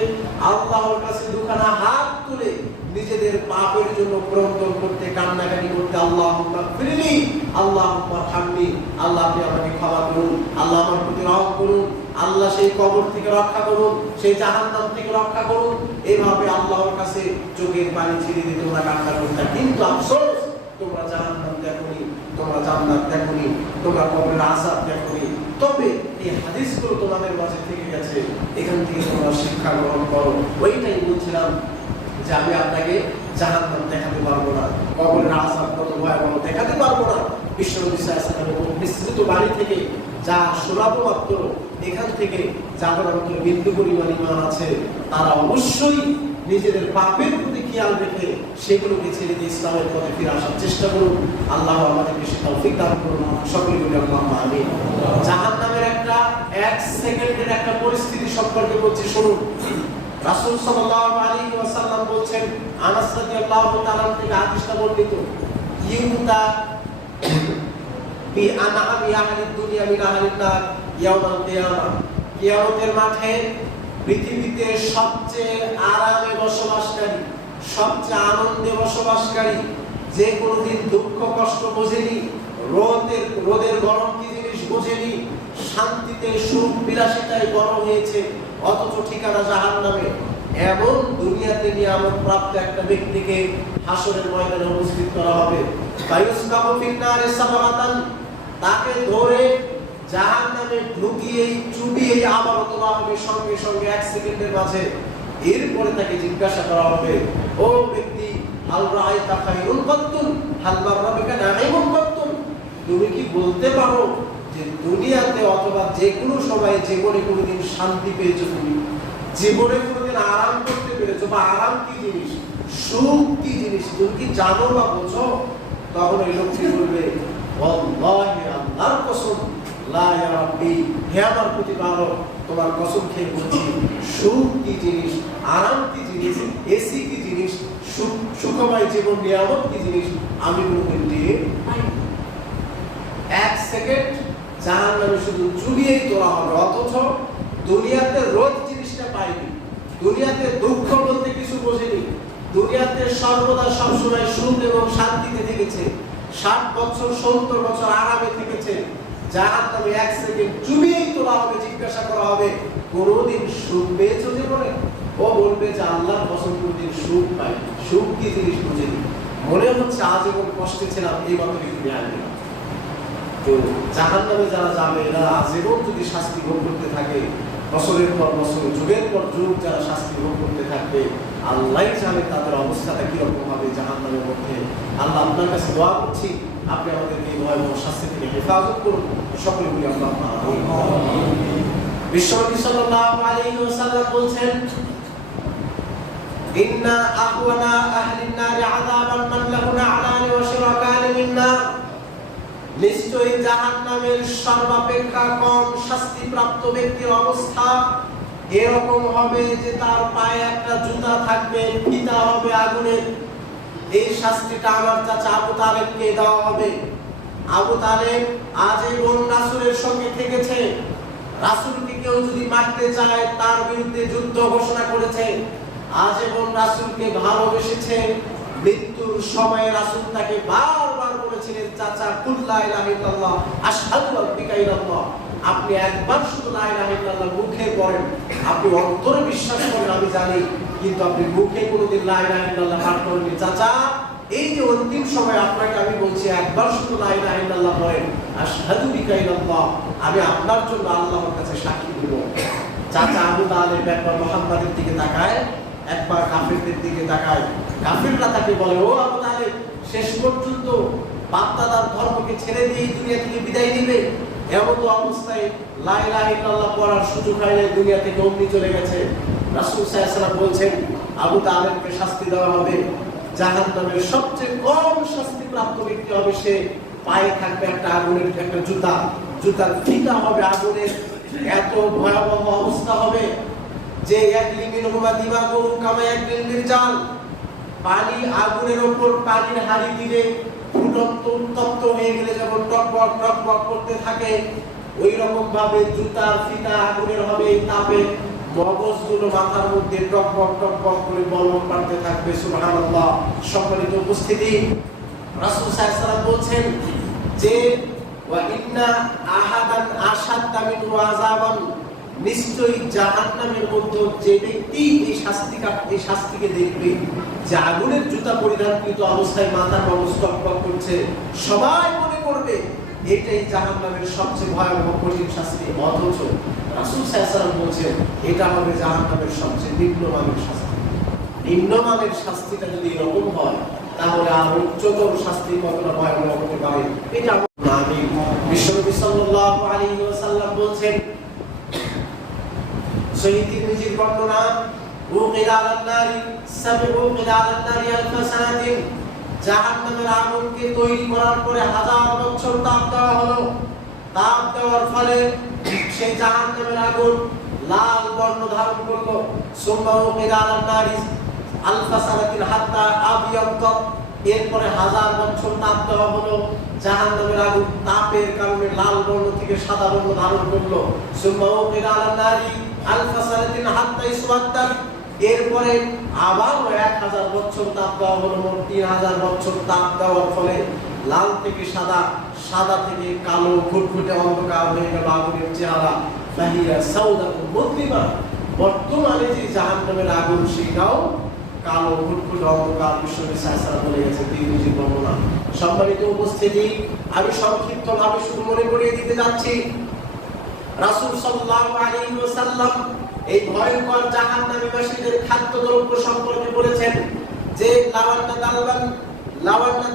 আল্লাহর কাছে দুখানা হাত তুলে নিজেদের পাপের জন্য ক্রন্দন করতে, কান্নাকাটি করতে, আল্লাহুম্মা ফিরলি, আল্লাহুম্মা হামনি, আল্লাহ আপনি আমাকে ক্ষমা করুন, আল্লাহ আমার প্রতি রহম করুন, আল্লাহ সেই কবর থেকে রক্ষা করুন, সেই জাহান্নাম থেকে রক্ষা করুন। এইভাবে আল্লাহর কাছে চোখের পানি ছেড়ে দিয়ে তোমরা কান্না করতে। কিন্তু আফসোস, তোমরা জাহান্নাম দেখোনি, তোমরা জান্নাত দেখোনি, তোমরা কবরের আযাব দেখোনি। তবে এই হাদিসগুলো তোমাদের মাঝে থেকে গেছে, এখান থেকে তোমরা শিক্ষা গ্রহণ করো। ওইটাই বলছিলাম যে আমি আপনাকে জাহান্নাম দেখাতে পারবো না, কবরের আযাব কত ভয়াবহ দেখাতে পারবো না। বিশ্বনবী সাল্লাল্লাহু আলাইহি ওয়াসাল্লামের বিস্তৃত বাণী থেকে যা শোনাবো মাত্র, এখান থেকে যাদের অন্তরে বিন্দু পরিমাণ ঈমান আছে তারা অবশ্যই নিজেদের পাপের প্রতি খেয়াল রেখে সেগুলোকে ছেড়ে দিয়ে ইসলামের পথে ফিরে আসার চেষ্টা করুন। আল্লাহ আমাদেরকে সে তৌফিক দান করুন। সকলে বলি আল্লাহুম্মা আমিন। জাহান্নামের একটা 1 সেকেন্ডের একটা পরিস্থিতি সম্পর্কে বলছি, শুনুন। রাসূল সাল্লাল্লাহু আলাইহি ওয়াসাল্লাম বলছেন, আনাস রাদিয়াল্লাহু তাআলা থেকে হাদিসটা বর্ণিত, ইউতা বি আনআমি আহলিদ দুনিয়া মিন আহলিন নার ইয়াউমাল কিয়ামা, কিয়ামতের মাঠে পৃথিবীতে সবচেয়ে আরামে বসবাসকারী, সবচেয়ে আনন্দে বসবাসকারী, যে কোনোদিন দুঃখ কষ্ট বোঝেনি, রোদের গরম কি জিনিস বোঝেনি, শান্তিতে সুখ বিলাসিতায় বড় হয়েছে, অথচ ঠিকানা জাহান্নামে, এমন দুনিয়াতে নিয়ামত প্রাপ্ত একটা ব্যক্তিকে হাসরের ময়দানে উপস্থিত করা হবে। ফায়ুসকাবু ফিন্নারে সাবাতান, তাকে ধরে জাহান্নামে ঢুকিয়ে চুবিয়ে আবারও তোলা হবে সঙ্গে সঙ্গে 1 সেকেন্ডের মাঝে। এরপরে তাকে জিজ্ঞাসা করা হবে, ও ব্যক্তি, হাল রাআইতা খায়রুন কাত্তুন, হাল মাররা বিকা নাঈমুন কাত্তুন, তুমি কি বলতে পারো যে দুনিয়াতে অথবা যে কোনো সময়ে জীবনে কোনোদিন শান্তি পেয়েছো, তুমি জীবনে কোনোদিন আরাম করতে পেরেছো, বা আরাম কি জিনিস, সুখ কি জিনিস তুমি কি জানো বা বোঝো? তখন এই লোকটি বলবে, ওয়াল্লাহি, আল্লাহর কসম, লা ইয়া রাব্বি, হে আমার প্রতিপালক, তোমার কসম খেয়ে বলছি, সুখ কি জিনিস, আরাম কি জিনিস, এসি কি জিনিস, সুখময় জীবন নিয়ামত কি জিনিস আমি কোনোদিন দিয়ে পাই। 1 সেকেন্ড জাহান্নামে শুধু চুবিয়েই তোলা হবে, অথচ দুনিয়াতে রোদ জিনিসটা পাইনি, দুনিয়াতে দুঃখ বলতে কিছু বোঝেনি, দুনিয়াতে সর্বদা সবসময় সুখ এবং শান্তিতে থেকেছে, 60 বছর 70 বছর আরামে থেকেছে। জাহান্নামে 1 সেকেন্ড চুবিয়েই তোলা হবে, জিজ্ঞাসা করা হবে, কোনোদিন সুখ পেয়েছো জীবনে? ও বলবে যে আল্লাহর কসম কোনোদিন সুখ পাই। সুখ কি জিনিস বুঝেনি, মনে হচ্ছে আজীবন কষ্টে ছিলাম, এই মাত্র একটু আনলাম। তো জাহান্নামে যারা যাবে, এরা আজীবন যদি শাস্তি ভোগ করতে থাকে, বছরের পর বছর, যুগের পর যুগ যারা শাস্তি ভোগ করতে থাকবে, আল্লাহই জানে তাদের অবস্থাটা কিরকম হবে জাহান্নামের মধ্যে। আল্লাহ আপনার কাছে দোয়া করছি, আপনি আমাদেরকে এই ভয়াবহ শাস্তি থেকে হেফাজত করুন। সকলে বলি আল্লাহুম্মা আমিন। বিশ্বনবী সাল্লাল্লাহু আলাইহি ওয়াসাল্লাম বলছেন, ইন্না আহওয়ানা আহলিন নারি আযাবান মান লাহু না'লানি ওয়া শিরাকানি মিন নার, নিশ্চয়ই জাহান্নামের সর্বাপেক্ষা কম শাস্তিপ্রাপ্ত ব্যক্তির অবস্থা এরকম হবে যে তার পায়ে একটা জুতা থাকবে, ফিতা হবে আগুনের। এই শাস্তিটা আমার চাচা আবু তালেবকে দেওয়া হবে। আবু তালেব আজীবন রাসূলের সঙ্গে থেকেছে, রাসূলকে কেউ যদি মারতে চায় তার বিরুদ্ধে যুদ্ধ ঘোষণা করেছে, আজীবন রাসূলকে ভালোবেসেছে। মৃত্যুর সময় রাসূল তাকে বারবার বলেছিলেন, চাচা কুল লা ইলাহা ইল্লাল্লাহ আশহাদু আন্নাকা ইল্লাল্লাহ, আপনি একবার শুধু লা ইলাহা ইল্লাল্লাহ মুখে পড়েন, আপনি অন্তরে বিশ্বাস করেন আমি জানি, কিন্তু আপনি মুখে কোনোদিন লা ইলাহা ইল্লাল্লাহ পাঠ করেননি। চাচা এই যে অন্তিম সময় আপনাকে আমি বলছি একবার শুধু লা ইলাহা ইল্লাল্লাহ বলেন, আশহাদু বিকা ইল্লাল্লাহ, আমি আপনার জন্য আল্লাহর কাছে সাক্ষী দেব। চাচা আবু তালেব একবার মুহাম্মাদের দিকে তাকায়, একবার কাফিরদের দিকে তাকায়। কাফিররা তাকে বলে, ও আবু তালেব, শেষ পর্যন্ত বাপ দাদার ধর্মকে ছেড়ে দিয়ে দুনিয়া থেকে বিদায় নিবে? এমন তো অবস্থায় লা ইলাহা ইল্লাল্লাহ পড়ার সুযোগ হয় না, দুনিয়া থেকে অমনি চলে গেছে। রাসূল সাল্লাল্লাহু আলাইহি ওয়াসাল্লাম বলছেন, আবু তালেবকে শাস্তি দেওয়া হবে, জাহান্নামের সবচেয়ে কম শাস্তি প্রাপ্ত ব্যক্তি হবে সে। পায়ে থাকবে একটা আগুনের একটা জুতা, জুতার ফিতা হবে আগুনের। এত ভয়াবহ অবস্থা হবে যে ইয়াগলি মিনহুমা দিমাগুহু কামা ইয়াগলিল মিরজাল, পানি আগুনের উপর পানির হাঁড়ি দিলে ফুটন্ত উত্তপ্ত হয়ে গেলে যেমন টকবক টকবক করতে থাকে, ওই রকম ভাবে জুতার ফিতা আগুনের হবে। এই তাপে মগজগুলো মাথার মধ্যে টকবক টকবক করে বলবৎ করতে থাকবে। সুবহানাল্লাহ। সম্মানিত উপস্থিতি, রাসূল সাল্লাল্লাহু আলাইহি ওয়াসাল্লাম বলছেন যে ওয়া ইন্না আহাদান আশাদ্দা মিনহু আযাবান, নিশ্চয়ই জাহান্নামের মধ্যে যে ব্যক্তি এই শাস্তিকে দেখবে, যে আগুনের জুতা পরিধানকৃত অবস্থায় মাথার মগজ টকবক করছে, সবাই মনে করবে এটাই জাহান্নামের সবচেয়ে ভয়াবহ কঠিন শাস্তি। অথচ রাসূল সাল্লাল্লাহু আলাইহি ওয়াসাল্লাম বলেছেন এটা হবে জাহান্নামের সবচেয়ে নিম্নমানের শাস্তি। নিম্নমানের শাস্তিটা যদি এরকম হয়, তাহলে আর উচ্চতর শাস্তি কতটা ভয়াবহ হতে পারে এটা আমি। বিশ্বনবী সাল্লাল্লাহু আলাইহি ওয়াসাল্লাম বলেছেন, সহিহ তিরমিজির বর্ণনা, উকিলা আলান নারি সাবউ কিলা আলান নারি আলফা সানাতিন, জাহান্নামের আগুনকে তৈরি করার পরে 1000 বছর তাপ দেওয়া হলো। তাপ দেওয়ার ফলে সেই জাহান্নামের আগুন লাল বর্ণ ধারণ করলো। সুম্মা উকিলা আলান নারি আলফা সানাতিন হাত্তা আবিয়াত, এরপরে 1000 বছর তাপ দেওয়া হলো। জাহান্নামের আগুন তাপের কারণে লাল বর্ণ থেকে সাদা বর্ণ ধারণ করলো। সুম্মা উকিলা আলান নারি আলফা সানাতিন হাত্তা ইসওয়াদ্দাত, এরপরে আবার 1000 বছর তাপ দেওয়া হলো। মোট 3000 বছর তাপ দেওয়ার ফলে লাল থেকে সাদা, সাদা থেকে কালো ঘুটঘুটে অন্ধকার হয়ে গেল আগুনের চেহারা। ফাহিয়া সাউদাতুন মুযলিমা, বর্তমানে যে জাহান্নামের আগুন সেটাও কালো ঘুটঘুটে অন্ধকার। বিশ্বনবী সাল্লাল্লাহু আলাইহি ওয়াসাল্লাম বলে গেছেন তিরমিজির বর্ণনা। সম্মানিত উপস্থিতি, আমি সংক্ষিপ্তভাবে শুধু মনে করিয়ে দিতে যাচ্ছি, রাসূল সাল্লাল্লাহু আলাইহি ওয়াসাল্লাম এই ভয়ঙ্কর জাহান্নামীবাসীদের খাদ্যদ্রব্য সম্পর্কে বলেছেন যে লাওয়ান্না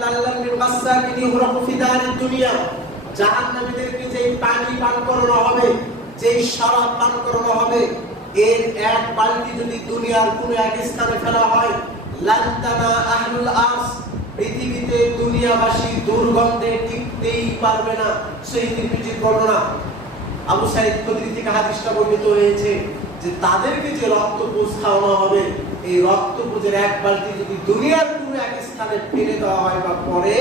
দাল্লান মিন গাসসাকিন ইহরাকু ফি দারিদ দুনিয়া, জাহান্নামীদেরকে যেই পানি পান করানো হবে, যেই শরাব পান করানো হবে, এর এক বালতি যদি দুনিয়ার কোনো এক স্থানে ফেলা হয়, লান্তানা আহলুল আরস, পৃথিবীতে দুনিয়াবাসী দুর্গন্ধে টিকতেই পারবে না। সেই তিরমিজির বর্ণনা। আবু সাঈদ খুদরি থেকে হাদিসটা বর্ণিত হয়েছে যে তাদেরকে যে রক্তপুঁজ খাওয়ানো হবে, এই রক্তপুঁজের এক বালতি যদি দুনিয়ার কোনো এক স্থানে ফেলে দেওয়া হয় বা পরে,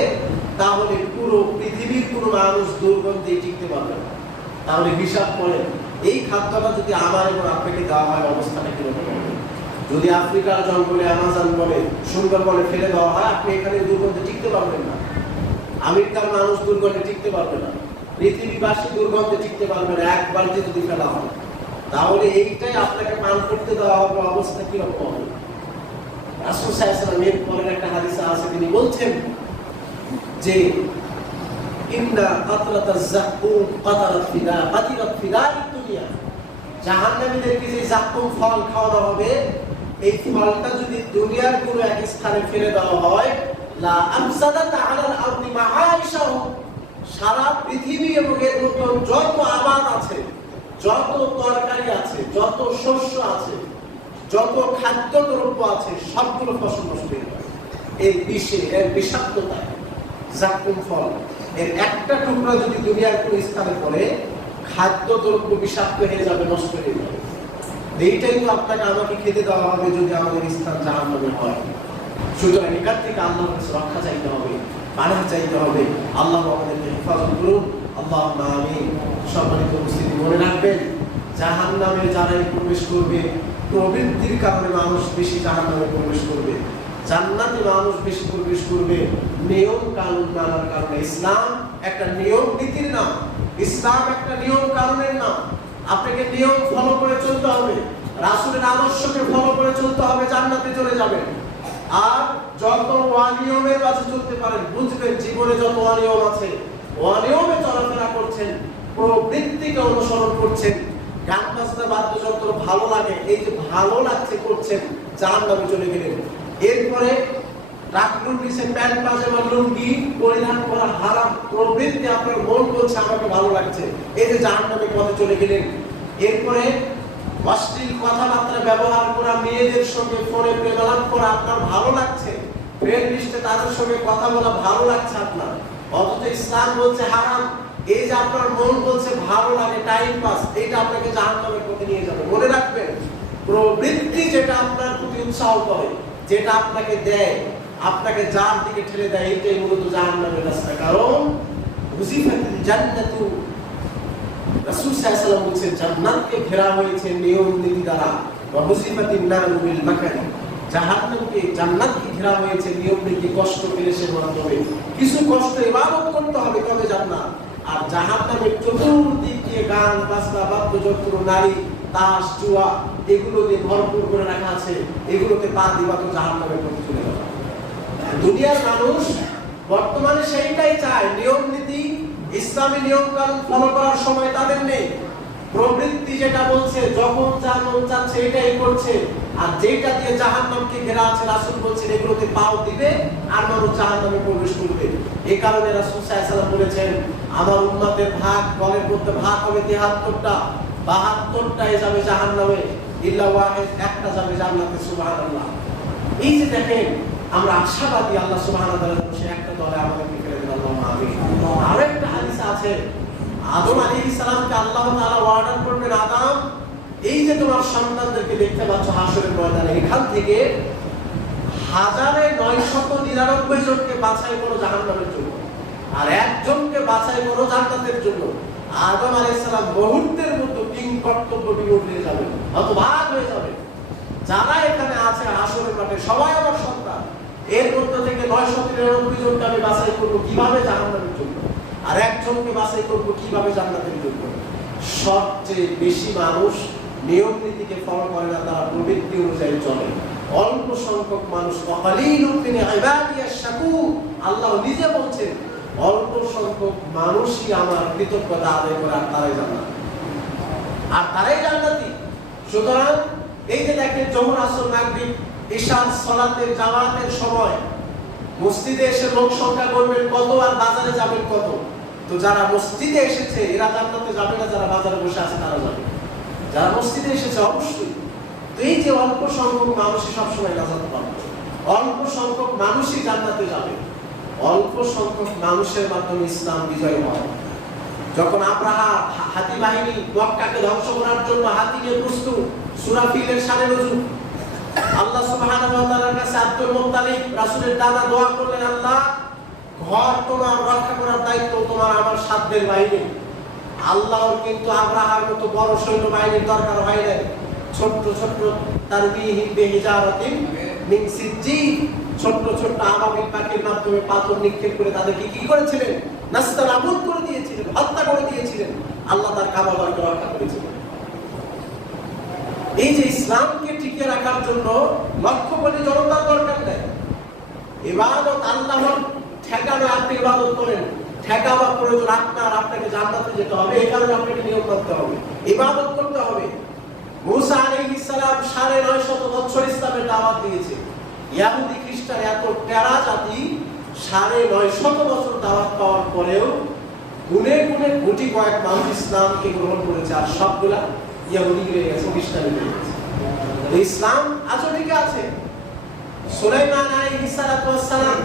তাহলে পুরো পৃথিবীর কোনো মানুষ দুর্গন্ধে টিকতে পারবে না। তাহলে হিসাব করে এই খাদ্যটা যদি আমার এবং আপনাকে দেওয়া হয়, অবস্থাটা কিরকম হবে? যদি আফ্রিকার জঙ্গলে, আমাজন বলে, সুন্দরবনে ফেলে দেওয়া হয়, আপনি এখানে দুর্গন্ধে টিকতে পারবেন না। আমেরিকার মানুষ দুর্গন্ধে টিকতে পারবে না, পৃথিবীবাসী দুর্গন্ধে টিকতে পারবে না এক বালতি যদি ফেলা হয়। তাহলে এইটাই আপনাকে পান করতে দেওয়া হবে, অবস্থা কিরকম হবে? রাসূল সাল্লাল্লাহু আলাইহি ওয়াসাল্লাম এর পরের একটা হাদিসে আছে, তিনি বলছেন যে ইন্না কাতরাতাজ যাকুম কাতারাত ফিদা দুনিয়া, জাহান্নামীদেরকে যে যাকুম ফল খাওয়ানো হবে, এই ফলটা যদি দুনিয়ার কোনো এক স্থানে ফেলে দেওয়া হয়, লা আমসাদাত আলাল আরদি মাআইশাহু, সারা পৃথিবী এবং এর মধ্যে যত আবাদ আছে, যত তরকারি আছে, যত শস্য আছে, যত খাদ্যদ্রব্য আছে, সবগুলো ফসল নষ্ট হয়ে যাবে। এর বিষে, এর বিষাক্ততায়, যাকুম ফল এর একটা টুকরা যদি দুনিয়ার কোনো স্থানে পড়ে, খাদ্যদ্রব্য বিষাক্ত হয়ে যাবে, নষ্ট হয়ে যাবে। এইটাই তো আপনাকে আমাকে খেতে দেওয়া হবে যদি আমাদের স্থান জাহান্নামে হয়। সুতরাং এখান থেকে আল্লাহর কাছে রক্ষা চাইতে হবে, পানাহ চাইতে হবে। আল্লাহ আমাদেরকে হেফাজত করুন, আল্লাহুম্মা আমিন। সম্মানিত উপস্থিতি, মনে রাখবেন, জাহান্নামে যারাই প্রবেশ করবে, প্রবৃত্তির কারণে মানুষ বেশি জাহান্নামে প্রবেশ করবে, জান্নাতে মানুষ বেশি প্রবেশ করবে নিয়ম কানুন মানার কারণে। ইসলাম একটা নিয়ম নীতির নাম, ইসলাম একটা নিয়ম কানুনের নাম। আপনাকে নিয়ম ফলো করে চলতে হবে, রাসূলের আদর্শকে ফলো করে চলতে হবে, জান্নাতে চলে যাবেন। আর যত অনিয়মের মাঝে চলতে পারেন, বুঝবেন জীবনে যত অনিয়ম আছে, অনিয়মে চলাফেরা করছেন, প্রবৃত্তিকে অনুসরণ করছেন, গান বাজনা বাদ্যযন্ত্র ভালো লাগে, এই যে ভালো লাগছে করছেন, জাহান্নামে চলে গেলেন। এরপরে রাখলুর নিচে প্যান্ট পাজামা লুঙ্গি পরিধান করা হারাম, প্রবৃত্তি আপনার মন বলছে আমাকে ভালো লাগছে, এই যে জাহান্নামের পথে চলে গেলেন। এরপরে অশ্লীল কথাবার্তা ব্যবহার করা, মেয়েদের সঙ্গে ফোনে প্রেমালাপ করা আপনার ভালো লাগছে, ফ্রেন্ড লিস্টে তাদের সঙ্গে কথা বলা ভালো লাগছে আপনার, অথচ ইসলাম বলছে হারাম। এই যে আপনার মন বলছে ভালো লাগে, টাইম পাস, এটা আপনাকে জাহান্নামের পথে নিয়ে যাবে। মনে রাখবেন, প্রবৃত্তি যেটা আপনার প্রতি উৎসাহ করে, যেটা আপনাকে দেয়, আপনাকে যার দিকে ঠেলে দেয়, এটাই মূলত জাহান্নামের রাস্তা। কারণ হুজিফাতিল জান্নাতু, রাসূল সাল্লাল্লাহু আলাইহি ওয়াসাল্লাম বলেছেন জান্নাতকে ঘেরা হয়েছে নিয়ম নীতি দ্বারা, ওয়া হুজিফাতিন নারু বিল মাকারি, জাহান্নামকে জান্নাতকে ঘেরা হয়েছে নিয়ম নীতি কষ্ট ক্লেশের মাধ্যমে। কিছু কষ্ট ইবাদত করতে হবে তবে জান্নাত। আর জাহান্নামের চতুর্দিক দিয়ে গান বাজনা বাদ্যযন্ত্র, নারী, তাস, জুয়া, এগুলো দিয়ে ভরপুর করে রাখা আছে, এগুলোতে পা দিবা তো জাহান্নামের পথে চলে যাবে। দুনিয়ার মানুষ বর্তমানে সেইটাই চায়, নিয়ম নীতি, ইসলামী নিয়ম কানুন ফলো করার সময় তাদের নেই। প্রবৃত্তি যেটা বলছে, যখন যা মন চাচ্ছে এটাই করছে, আর যেটা দিয়ে জাহান্নামকে ঘেরা আছে, রাসূল বলছেন এগুলোতে পাও দিবে আর মানুষ জাহান্নামে প্রবেশ করবে। এই কারণে রাসূল সাল্লাল্লাহু আলাইহি ওয়াসাল্লাম বলেছেন আমার উম্মতের ভাগ, দলের মধ্যে ভাগ হবে ৭৩টা, ৭২টাই যাবে জাহান্নামে, ইল্লা ওয়াহিদ, একটা যাবে জান্নাতে। সুবহানাল্লাহ। এই যে দেখেন, আমরা আশাবাদী আল্লাহ সুবহানাহু ওয়া তাআলা সে একটা দলে আমাদেরকে ফেলে দেন, আল্লাহুম্মা আমিন। আরেকটা হাদিস আছে, আদম আলাইহিস সালামকে আল্লাহ তাআলা ওয়ার্ডার করবেন, আদম এই যে তোমার সন্তানদেরকে দেখতে পাচ্ছ হাসরের ময়দানে, এখান থেকে ১৯৯৯ জনকে বাছাই করো জাহান্নামের জন্য, আর একজনকে বাছাই করো জান্নাতের জন্য। আদম আলাইহিস সালাম মুহূর্তের মধ্যে তিন কর্তব্য বিমূঢ় হয়ে যাবে, হতভাগ হয়ে যাবে। যারা এখানে আছে হাসরের মাঠে সবাই আমার সন্তান, এর মধ্যে থেকে ৯৯৯ জনকে আমি বাছাই করবো কিভাবে জাহান্নামের জন্য, আর একজনকে বাছাই করবো কিভাবে জান্নাতের জন্য। সবচেয়ে বেশি মানুষ নিয়ম নীতিকে ফলো করে না, তারা প্রবৃত্তি অনুযায়ী চলে। অল্প সংখ্যক মানুষ, ওয়াকালিলুম মিন ইবাদিয়াশ শাকুর, আল্লাহ নিজে বলছেন অল্প সংখ্যক মানুষই আমার কৃতজ্ঞতা আদায় করে, আর তারাই জান্নাতি। সুতরাং এই যে দেখেন জোহর, আসর, মাগরিব, ইশার সালাতের জামাতের সময় মসজিদে এসে লোক সংখ্যা করবেন কত, আর বাজারে যাবেন কত। তো যারা মসজিদে এসেছে এরা জান্নাতে যাবে না, যারা বাজারে বসে আছে তারা যাবে। যারা মসজিদে এসেছে অবশ্যই। তো এই যে অল্প সংখ্যক মানুষই সবসময় নাজাত পাবে, অল্প সংখ্যক মানুষই জান্নাতে যাবে, অল্প সংখ্যক মানুষের মাধ্যমে ইসলাম বিজয় হয়। যখন আব্রাহা হাতি বাহিনী মক্কাকে ধ্বংস করার জন্য হাতি নিয়ে প্রস্তুত, সূরা ফিলের শানে নজুল, আল্লাহ সুবহানাহু ওয়া তাআলার কাছে আব্দুল মুত্তালিব রাসূলের দাদা দোয়া করলেন, আল্লাহ ঘর তোমার রক্ষা করার দায়িত্ব তোমার, আমার সাধ্যের বাইরে। আল্লাহর কিন্তু আব্রাহার মতো বড় সৈন্য বাহিনীর দরকার হয় না। ছোট্ট ছোট্ট তারবিহিম বিহিজারাতিন মিন সিজ্জিন, ছোট্ট ছোট্ট আবাবিল পাখির মাধ্যমে পাথর নিক্ষেপ করে তাদেরকে কি করেছিলেন? নাস্তানাবুদ করে দিয়েছিলেন, হত্যা করে দিয়েছিলেন। আল্লাহ তার কাবাকে রক্ষা করেছিলেন। এই যে ইসলামকে টিকিয়ে রাখার জন্য লক্ষ কোটি জনতার দরকার নেই। ইবাদত আল্লাহর ঠেকানো, আপনি ইবাদত করেন, ঠেকাবার প্রয়োজন আপনার, আপনাকে জান্নাতে যেতে হবে, এই কারণে আপনাকে নিয়ম মানতে হবে, ইবাদত করতে হবে। মুসা আলাইহিস সালাম ৯৫০ বছর ইসলামের দাওয়াত দিয়েছে। ইহুদি খ্রিস্টান এত টেরা জাতি ৯৫০ বছর দাওয়াত পাওয়ার পরেও গুনে গুনে গুটি কয়েক মানুষ ইসলামকে গ্রহণ করেছে, আর সবগুলা ইহুদি হয়ে গেছে, খ্রিস্টান হয়ে গেছে। ইসলাম আজও ঠিক আছে। সুলাইমান আলাইহিস সালাম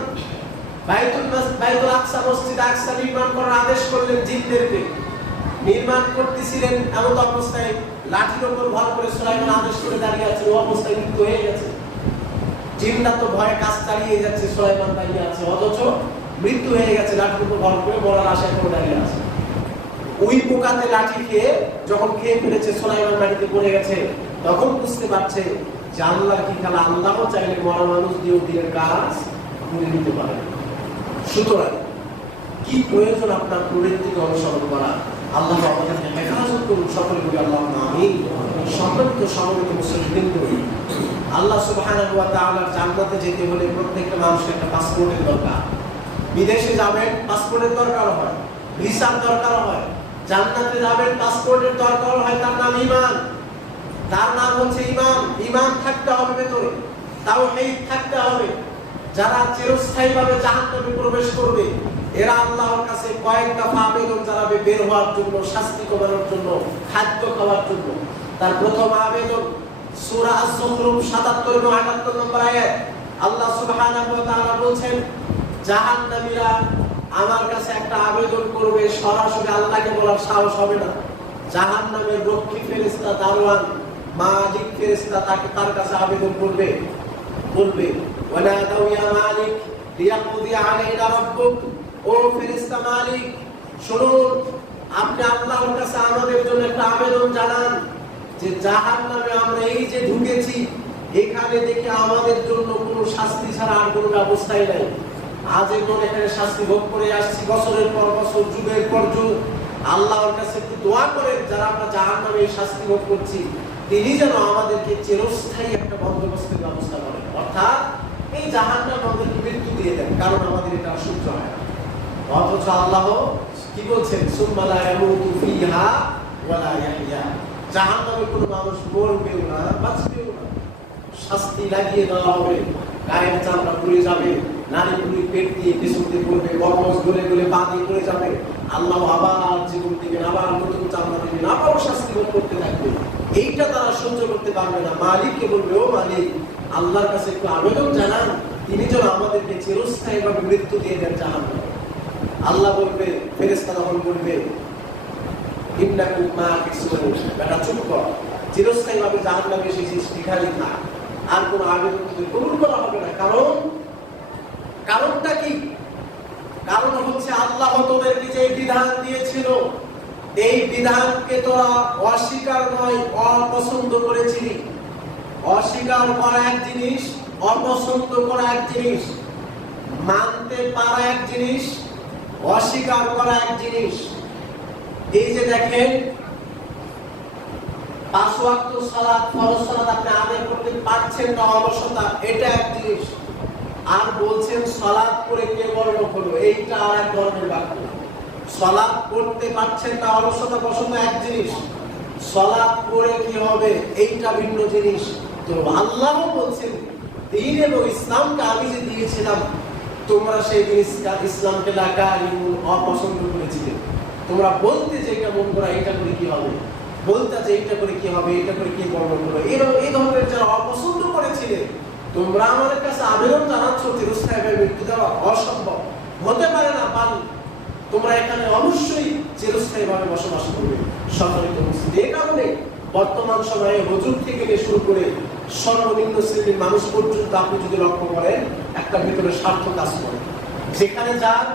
বাইতুল আকসা, মসজিদ আকসা নির্মাণ করার আদেশ করলেন জিনদেরকে। নির্মাণ করতেছিলেন, এমন অবস্থায় লাঠির উপর ভর করে সুলাইমান আদেশ করে দাঁড়িয়ে আছে, ও অবস্থায় মৃত্যু হয়ে গেছে। জিনরা তো ভয়ে কাজ চালিয়ে যাচ্ছে, সুলাইমান দাঁড়িয়ে আছে, অথচ মৃত্যু হয়ে গেছে, লাঠির উপর ভর করে মরার আশায় করে দাঁড়িয়ে আছে। ওই পোকাতে লাঠি খেয়ে যখন খেয়ে ফেলেছে, সুলাইমান মাটিতে পড়ে গেছে, তখন বুঝতে পারছে যে আল্লাহর কি খেলা, আল্লাহও চাইলে মরা মানুষ দিয়েও দিনের কাজ করে নিতে পারে। সুতরাং কি প্রয়োজন আপনার প্রবৃত্তিকে অনুসরণ করা। আল্লাহ আমাদেরকে হেফাজত করুন, সকলে বলি আল্লাহুম্মা আমিন। সম্মানিত সমবেত মুসলিম, আল্লাহ সুবহানাহু ওয়া তাআলার জান্নাতে যেতে হলে প্রত্যেকটা মানুষের একটা পাসপোর্টের দরকার। বিদেশে যাবেন পাসপোর্টের দরকার হয়, ভিসার দরকার হয়। জান্নাতে যাবেন পাসপোর্টের দরকার হয়, তার নাম ঈমান। তার নাম হচ্ছে ঈমান। ঈমান থাকতে হবে ভেতরে, তাওহীদ থাকতে হবে। যারা চিরস্থায়ীভাবে জাহান্নামে প্রবেশ করবে এরা আল্লাহর কাছে কয়েক দফা আবেদন জানাবে বের হওয়ার জন্য, শাস্তি কমানোর জন্য, খাদ্য খাওয়ার জন্য। তার প্রথম আবেদন সূরা আয-যুখরুফ ৭৭ এবং ৭৮ নম্বর আয়াত। আল্লাহ সুবহানাহু ওয়া তাআলা বলেন জাহান্নামীরা আমার কাছে একটা আবেদন করবে, সরাসরি আল্লাহকে বলার সাহস হবে না। জাহান্নামের রক্ষী ফেরেশতা, দারোয়ান, মালিক ফেরেশতা তার কাছে আবেদন করবে, বলবে ওয়ানাদাউ ইয়া মালিক লিয়াকদি আলাইনা রাব্বুক, ও ফেরেশতা মালিক শুনুন, আপনি আল্লাহর কাছে আমাদের জন্য একটা আবেদন জানান যে জাহান্নামে আমরা এই যে ঢুকেছি এখানে দেখে আমাদের জন্য কোনো শাস্তি ছাড়া আর কোনো ব্যবস্থাই নাই। আজীবন এখানে শাস্তি ভোগ করে আসছি, বছরের পর বছর, যুগের পর যুগ। আল্লাহর কাছে একটু দোয়া করেন যারা আমরা জাহান্নামে এই শাস্তি ভোগ করছি তিনি যেন আমাদেরকে চিরস্থায়ী একটা বন্দোবস্তের ব্যবস্থা করেন, অর্থাৎ এই জাহান্নাম আমাদেরকে মৃত্যু দিয়ে দেন, কারণ আমাদের এটা সহ্য হয় না। অথচ আল্লাহ কি বলছেন সুম্মা লা ইয়ামুতু ফিহা ওয়া লা ইয়াহইয়া, জাহান্নামে কোনো মানুষ মরবেও না, বাঁচবেও না। শাস্তি লাগিয়ে দেওয়া হবে, গায়ের চামড়া পুড়ে যাবে, নারী পুরী পেট দিয়ে পেছন দিয়ে পড়বে, বরমস গলে গলে পা দিয়ে পড়ে যাবে। আল্লাহ আবার জীবন দিবেন, আবার নতুন চামড়া দিবেন, আবার শাস্তি ভোগ করতে থাকবে। এইটা তারা সহ্য করতে পারবে না। মালিককে বলবে ও মালিক আল্লাহর কাছে একটু আবেদন জানান তিনি যেন আমাদেরকে চিরস্থায়ীভাবে মৃত্যু দিয়ে দেন জাহান্নামে। আল্লাহ বলবে, ফেরেশতা তখন বলবে ইন্নাকুম মাকিসুন, বেটা চুপ কর, চিরস্থায়ীভাবে জাহান্নামে এসেছিস, এখানে থাক, আর কোনো আবেদন কবুল করা হবে না। কারণটা কি? কারণ হচ্ছে আল্লাহ তোদেরকে যে বিধান দিয়েছিল এই বিধানকে তোরা অস্বীকার নয় অপছন্দ করেছিলি। অস্বীকার করা এক জিনিস, অপছন্দ করা এক জিনিস, মানতে পারা এক জিনিস, অস্বীকার করা এক জিনিস। এই যে দেখেন ৫ ওয়াক্ত সালাত, ফরজ সালাত আপনি আদায় করতে পারছেন না, অলসতা, এটা এক জিনিস। আর বলছেন সালাত করে কে বড় হলো, এইটা আর এক ধরনের বাক্য। সালাত করতে পারছেন না, অলসতা বসত এক জিনিস, সালাত করে কি হবে এইটা ভিন্ন জিনিস। তো আল্লাহ বলছেন দ্বীন এবং ইসলামকে আমি যে দিয়েছিলাম তোমরা সেই জিনিসটা ইসলামকে লাকারিমুন অপছন্দ করেছিলে। তোমরা বলতে যে এটা মন করা, এটা করে কি হবে, বলতে যে এটা করে কি হবে, এটা করে কি বর্ণন করবে, এই ধরনের যারা অপছন্দ করেছিলে তোমরা আমাদের কাছে আবেদন জানাচ্ছ চিরস্থায়ীভাবে মৃত্যু দেওয়া অসম্ভব, হতে পারে না, পাল তোমরা এখানে অবশ্যই চিরস্থায়ীভাবে বসবাস করবে। সম্মানিত মুসলিম, এই কারণে বর্তমান সময়ে হুজুর থেকে শুরু করে সর্বনিম্ন শ্রেণীর মানুষ পর্যন্ত আপনি যদি লক্ষ্য করেন একটা ভিতরে স্বার্থ কাজ করে। যেখানে যার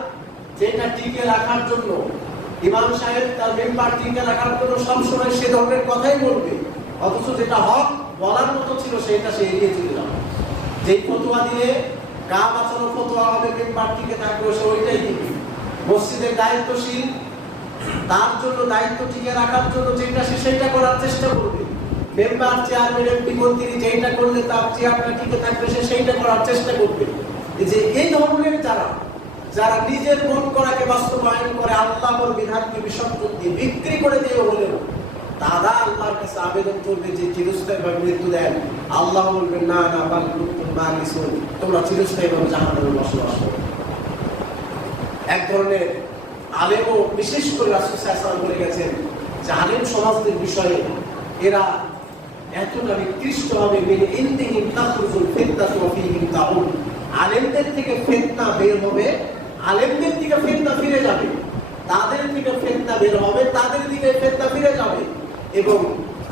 যেটা টিকে রাখার জন্য ইমাম সাহেব তার মেম্বার টিকে রাখার জন্য সবসময় সে ধরনের কথাই বলবে, অথচ যেটা হক বলার মতো ছিল সেটা সে এড়িয়ে চলে যাবে। যেই ফতোয়া দিলে গা বাঁচানো ফতোয়া হবে, মেম্বার টিকে থাকবে, সে ওইটাই দিবে। মসজিদের দায়িত্বশীল তার জন্য দায়িত্ব টিকে রাখার জন্য যেটা সে সেইটা করার চেষ্টা করবে। মেম্বার, চেয়ারম্যান, এমপি, মন্ত্রী যেটা করলে তার চেয়ারটা টিকে থাকবে সে সেইটা করার চেষ্টা করবে। যে এই ধরনের যারা নিজের মন করাকে বাস্তবায়ন করে আল্লাহর বিধানকে বিসর্জন দিয়ে বিক্রি করে দিয়ে হলেও তারা আল্লাহর কাছে আবেদন করবে যে চিরস্থায়ীভাবে মৃত্যু দেন। আল্লাহ বলবেন না না, তোমরা চিরস্থায়ীভাবে জাহান্নামে বসবাস করো। এক ধরনের আলেমও বিশেষ করে রাসূল সাল্লাল্লাহু আলাইহি ওয়াসাল্লাম বলে গেছেন যে আলেম সমাজদের বিষয়ে এরা এতটা নিকৃষ্টভাবে মেনে ইনদিহিম তাখরুজুল ফিতনাতু ওয়া ফীহিম তাউন, আলেমদের থেকে ফিতনা বের হবে, আলেমদের থেকে ফিতনা ফিরে যাবে, তাদের থেকে ফিতনা বের হবে, তাদের দিকে ফিতনা ফিরে যাবে। এবং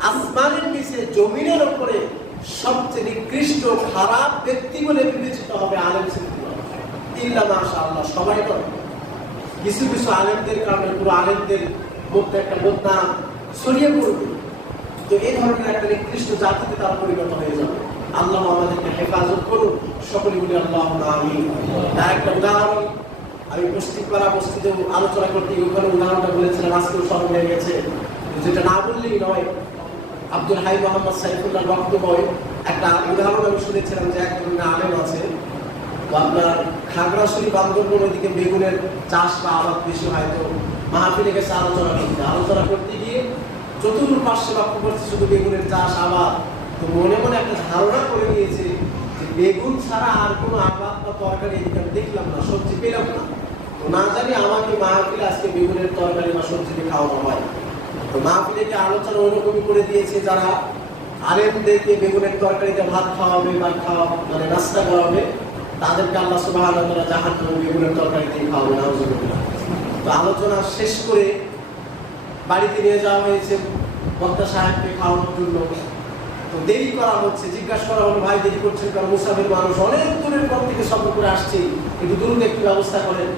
আসমানের নিচে জমিনের উপরে সবচেয়ে নিকৃষ্ট খারাপ ব্যক্তি বলে বিবেচিত হবে আলেম শ্রেণী। ইল্লা মাশাআল্লাহ, সবাই নয়, কিছু কিছু আলেমদের কারণে পুরো আলেমদের মধ্যে একটা বদনাম ছড়িয়ে পড়বে। তো এই ধরনের একটা নিকৃষ্ট জাতিতে তারা পরিণত হয়ে যাবে। আল্লাহ আমাদেরকে হেফাজত করুন, সকলে বলি আল্লাহুম্মা আমিন। তার একটা উদাহরণ আমি পশ্চিমপাড়া মসজিদে আলোচনা করতে ওখানে উদাহরণটা বলেছিলাম, আজকেও স্মরণ হয়ে গেছে, যেটা না বললেই নয়। আব্দুল হাই মোহাম্মদ সাইফুল্লাহ বক্তব্য একটা উদাহরণ আমি শুনেছিলাম যে এক ধরনের আলেম আছে, তো আপনার খাগড়াছড়ি বান্দরবন ওইদিকে বেগুনের চাষ বা আবাদ বেশি হয়, তো মাহফিলে গেছে আলোচনা করতে গিয়ে চতুর্পার্শ্বে লক্ষ্য করছে শুধু বেগুনের চাষ আবাদ। তো মনে মনে একটা ধারণা করে নিয়েছে যে বেগুন ছাড়া আর কোনো আবাদ বা তরকারি এদিকে দেখলাম না, সবজি পেলাম না, তো না জানি আমাকে মাহফিলে আজকে বেগুনের তরকারি বা সবজি খাওয়ানো হয়। তো মাহফিলে যে আলোচনা ওইরকমই করে দিয়েছে, যারা আলেমদেরকে বেগুনের তরকারিতে ভাত খাওয়াবে বা মানে নাস্তা করাবে, তাদেরকে আল্লাহ সুবহানাহু ওয়া তাআলা জাহান্নামে বেগুনের তরকারি দিয়ে খাওয়াবে, নাউযুবিল্লাহ। তো আলোচনা শেষ করে বাড়িতে নিয়ে যাওয়া হয়েছে বক্তা সাহেবকে খাওয়ানোর জন্য। তো দেরি করা হচ্ছে, জিজ্ঞাসা করা হলো ভাই দেরি করছেন কারণ মুসাফির মানুষ অনেক দূরের পর থেকে সফর করে আসছে, একটু দ্রুত একটু ব্যবস্থা করেন।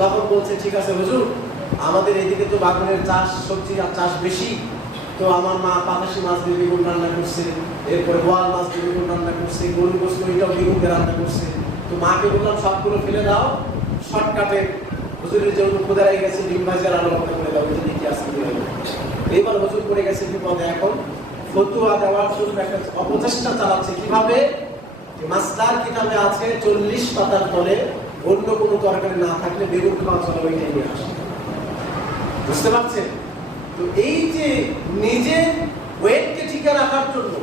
তখন বলছে ঠিক আছে হুজুর, আমাদের এদিকে তো বাগানের চাষ সবজি আর চাষ বেশি, তো আমার মা পাতাশি মাছ দিয়ে বেগুন রান্না করছে, এরপরে বোয়াল মাছ দিয়ে বেগুন রান্না করছে, গরুর গোশত ওইটাও বেগুন দিয়ে রান্না করছে। তো মাকে বললাম সবগুলো ফেলে দাও, শর্টকাটে হুজুরের যেহেতু ক্ষুধা লেগে গেছে ডিম ভাজি আর আলু ভর্তা করে দাও, এটা দেখি আসতে দিল। এইবার হুজুর পড়ে গেছে বিপদে, এখন ফতুয়া দেওয়ার জন্য একটা অপচেষ্টা চালাচ্ছে। কিভাবে? মাসদার কিতাবে আছে 40 পাতার তলে অন্য কোনো তরকারি না থাকলে বেগুন খাওয়া চলে, ওইটাই নিয়ে আসে। বুঝতে পারছেন? তো এই যে নিজের ওয়েটকে টিকে রাখার জন্য,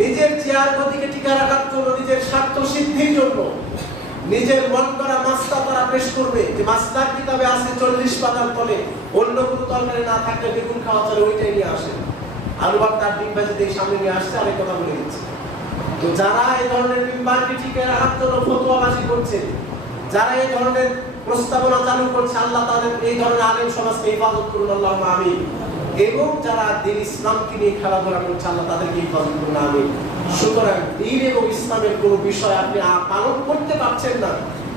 নিজের চেয়ার গতিকে টিকে রাখার জন্য, নিজের স্বার্থ সিদ্ধির জন্য নিজের মন করা মাস্তা তারা পেশ করবে যে মাস্তার কিতাবে আছে 40 পাতার তলে অন্য কোনো তরকারি না থাকলে বেগুন খাওয়া চলে, ওইটাই নিয়ে আসে। আলু ভর্তা ডিম ভাজি দিয়ে সামনে নিয়ে আসছে, আরেক কথা বলে দিচ্ছে। তো যারা এই ধরনের মিম্বারকে টিকে রাখার জন্য ফতোয়াবাজি করছে, যারা এই ধরনের প্রস্তাবনা চালু করছে, আল্লাহ তাদের এই ধরনের আলেম সমাজকে হেফাজত করুন, আল্লাহুম্মা আমিন। এবং যারা দ্বীন ইসলামকে নিয়ে খেলাধুলা করছে, আল্লাহ তাদেরকে হেফাজত করুন, আমিন। সুতরাং দ্বীন এবং ইসলামের কোনো বিষয় আপনি পালন করতে পারছেন না,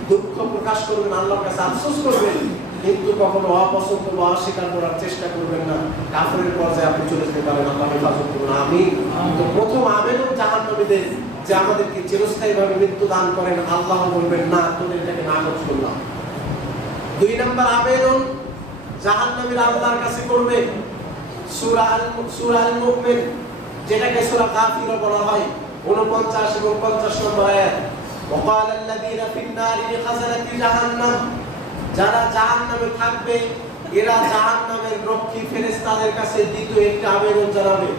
দুঃখ প্রকাশ করবেন, আল্লাহর কাছে আফসোস করবেন, কিন্তু কখনো অপছন্দ বা অস্বীকার করার চেষ্টা করবেন না। কাফেরের পর্যায়ে আপনি চলে যেতে পারেন, আল্লাহ হেফাজত করুন, আমিন। তো প্রথম আবেদন জাহান্নামীদের যে আমাদেরকে চিরস্থায়ীভাবে মৃত্যু দান করেন, আল্লাহ বলবেন না, তোদের এটাকে নাকচ করলাম। 2 নম্বর আবেদন জাহান্নামীরা আল্লাহর কাছে করবে সূরা আল মুমিন, যেটাকে সূরা কাফির বলা হয়, 49 এবং 50 নম্বর আয়াত। وقال الذين في النار لخزنة جهنم, যারা জাহান্নামে থাকবে এরা জাহান্নামের রক্ষী ফেরেশতাদের কাছে দ্বিতীয় একটা আবেদন জানাবে।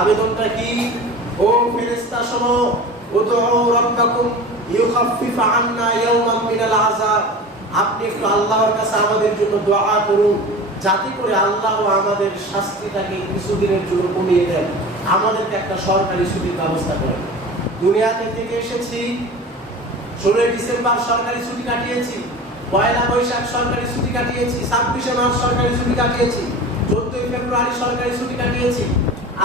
আবেদনটা কি? ও ফেরেশতা শোনো, উদউ রাব্বাকুম ইউখাফফিফ আন্না ইয়াওমান মিনাল আযাব, আপনি একটু আল্লাহর কাছে আমাদের জন্য দোয়া করুন যাতে করে আল্লাহ আমাদের শাস্তিটাকে কিছুদিনের জন্য কমিয়ে দেন, আমাদেরকে একটা সরকারি ছুটির ব্যবস্থা করেন। দুনিয়াতে থেকে এসেছি, 16 ডিসেম্বর সরকারি ছুটি কাটিয়েছি, 1 বৈশাখ সরকারি ছুটি কাটিয়েছি, 26শে মার্চ সরকারি ছুটি কাটিয়েছি, 14 ফেব্রুয়ারি সরকারি ছুটি কাটিয়েছি।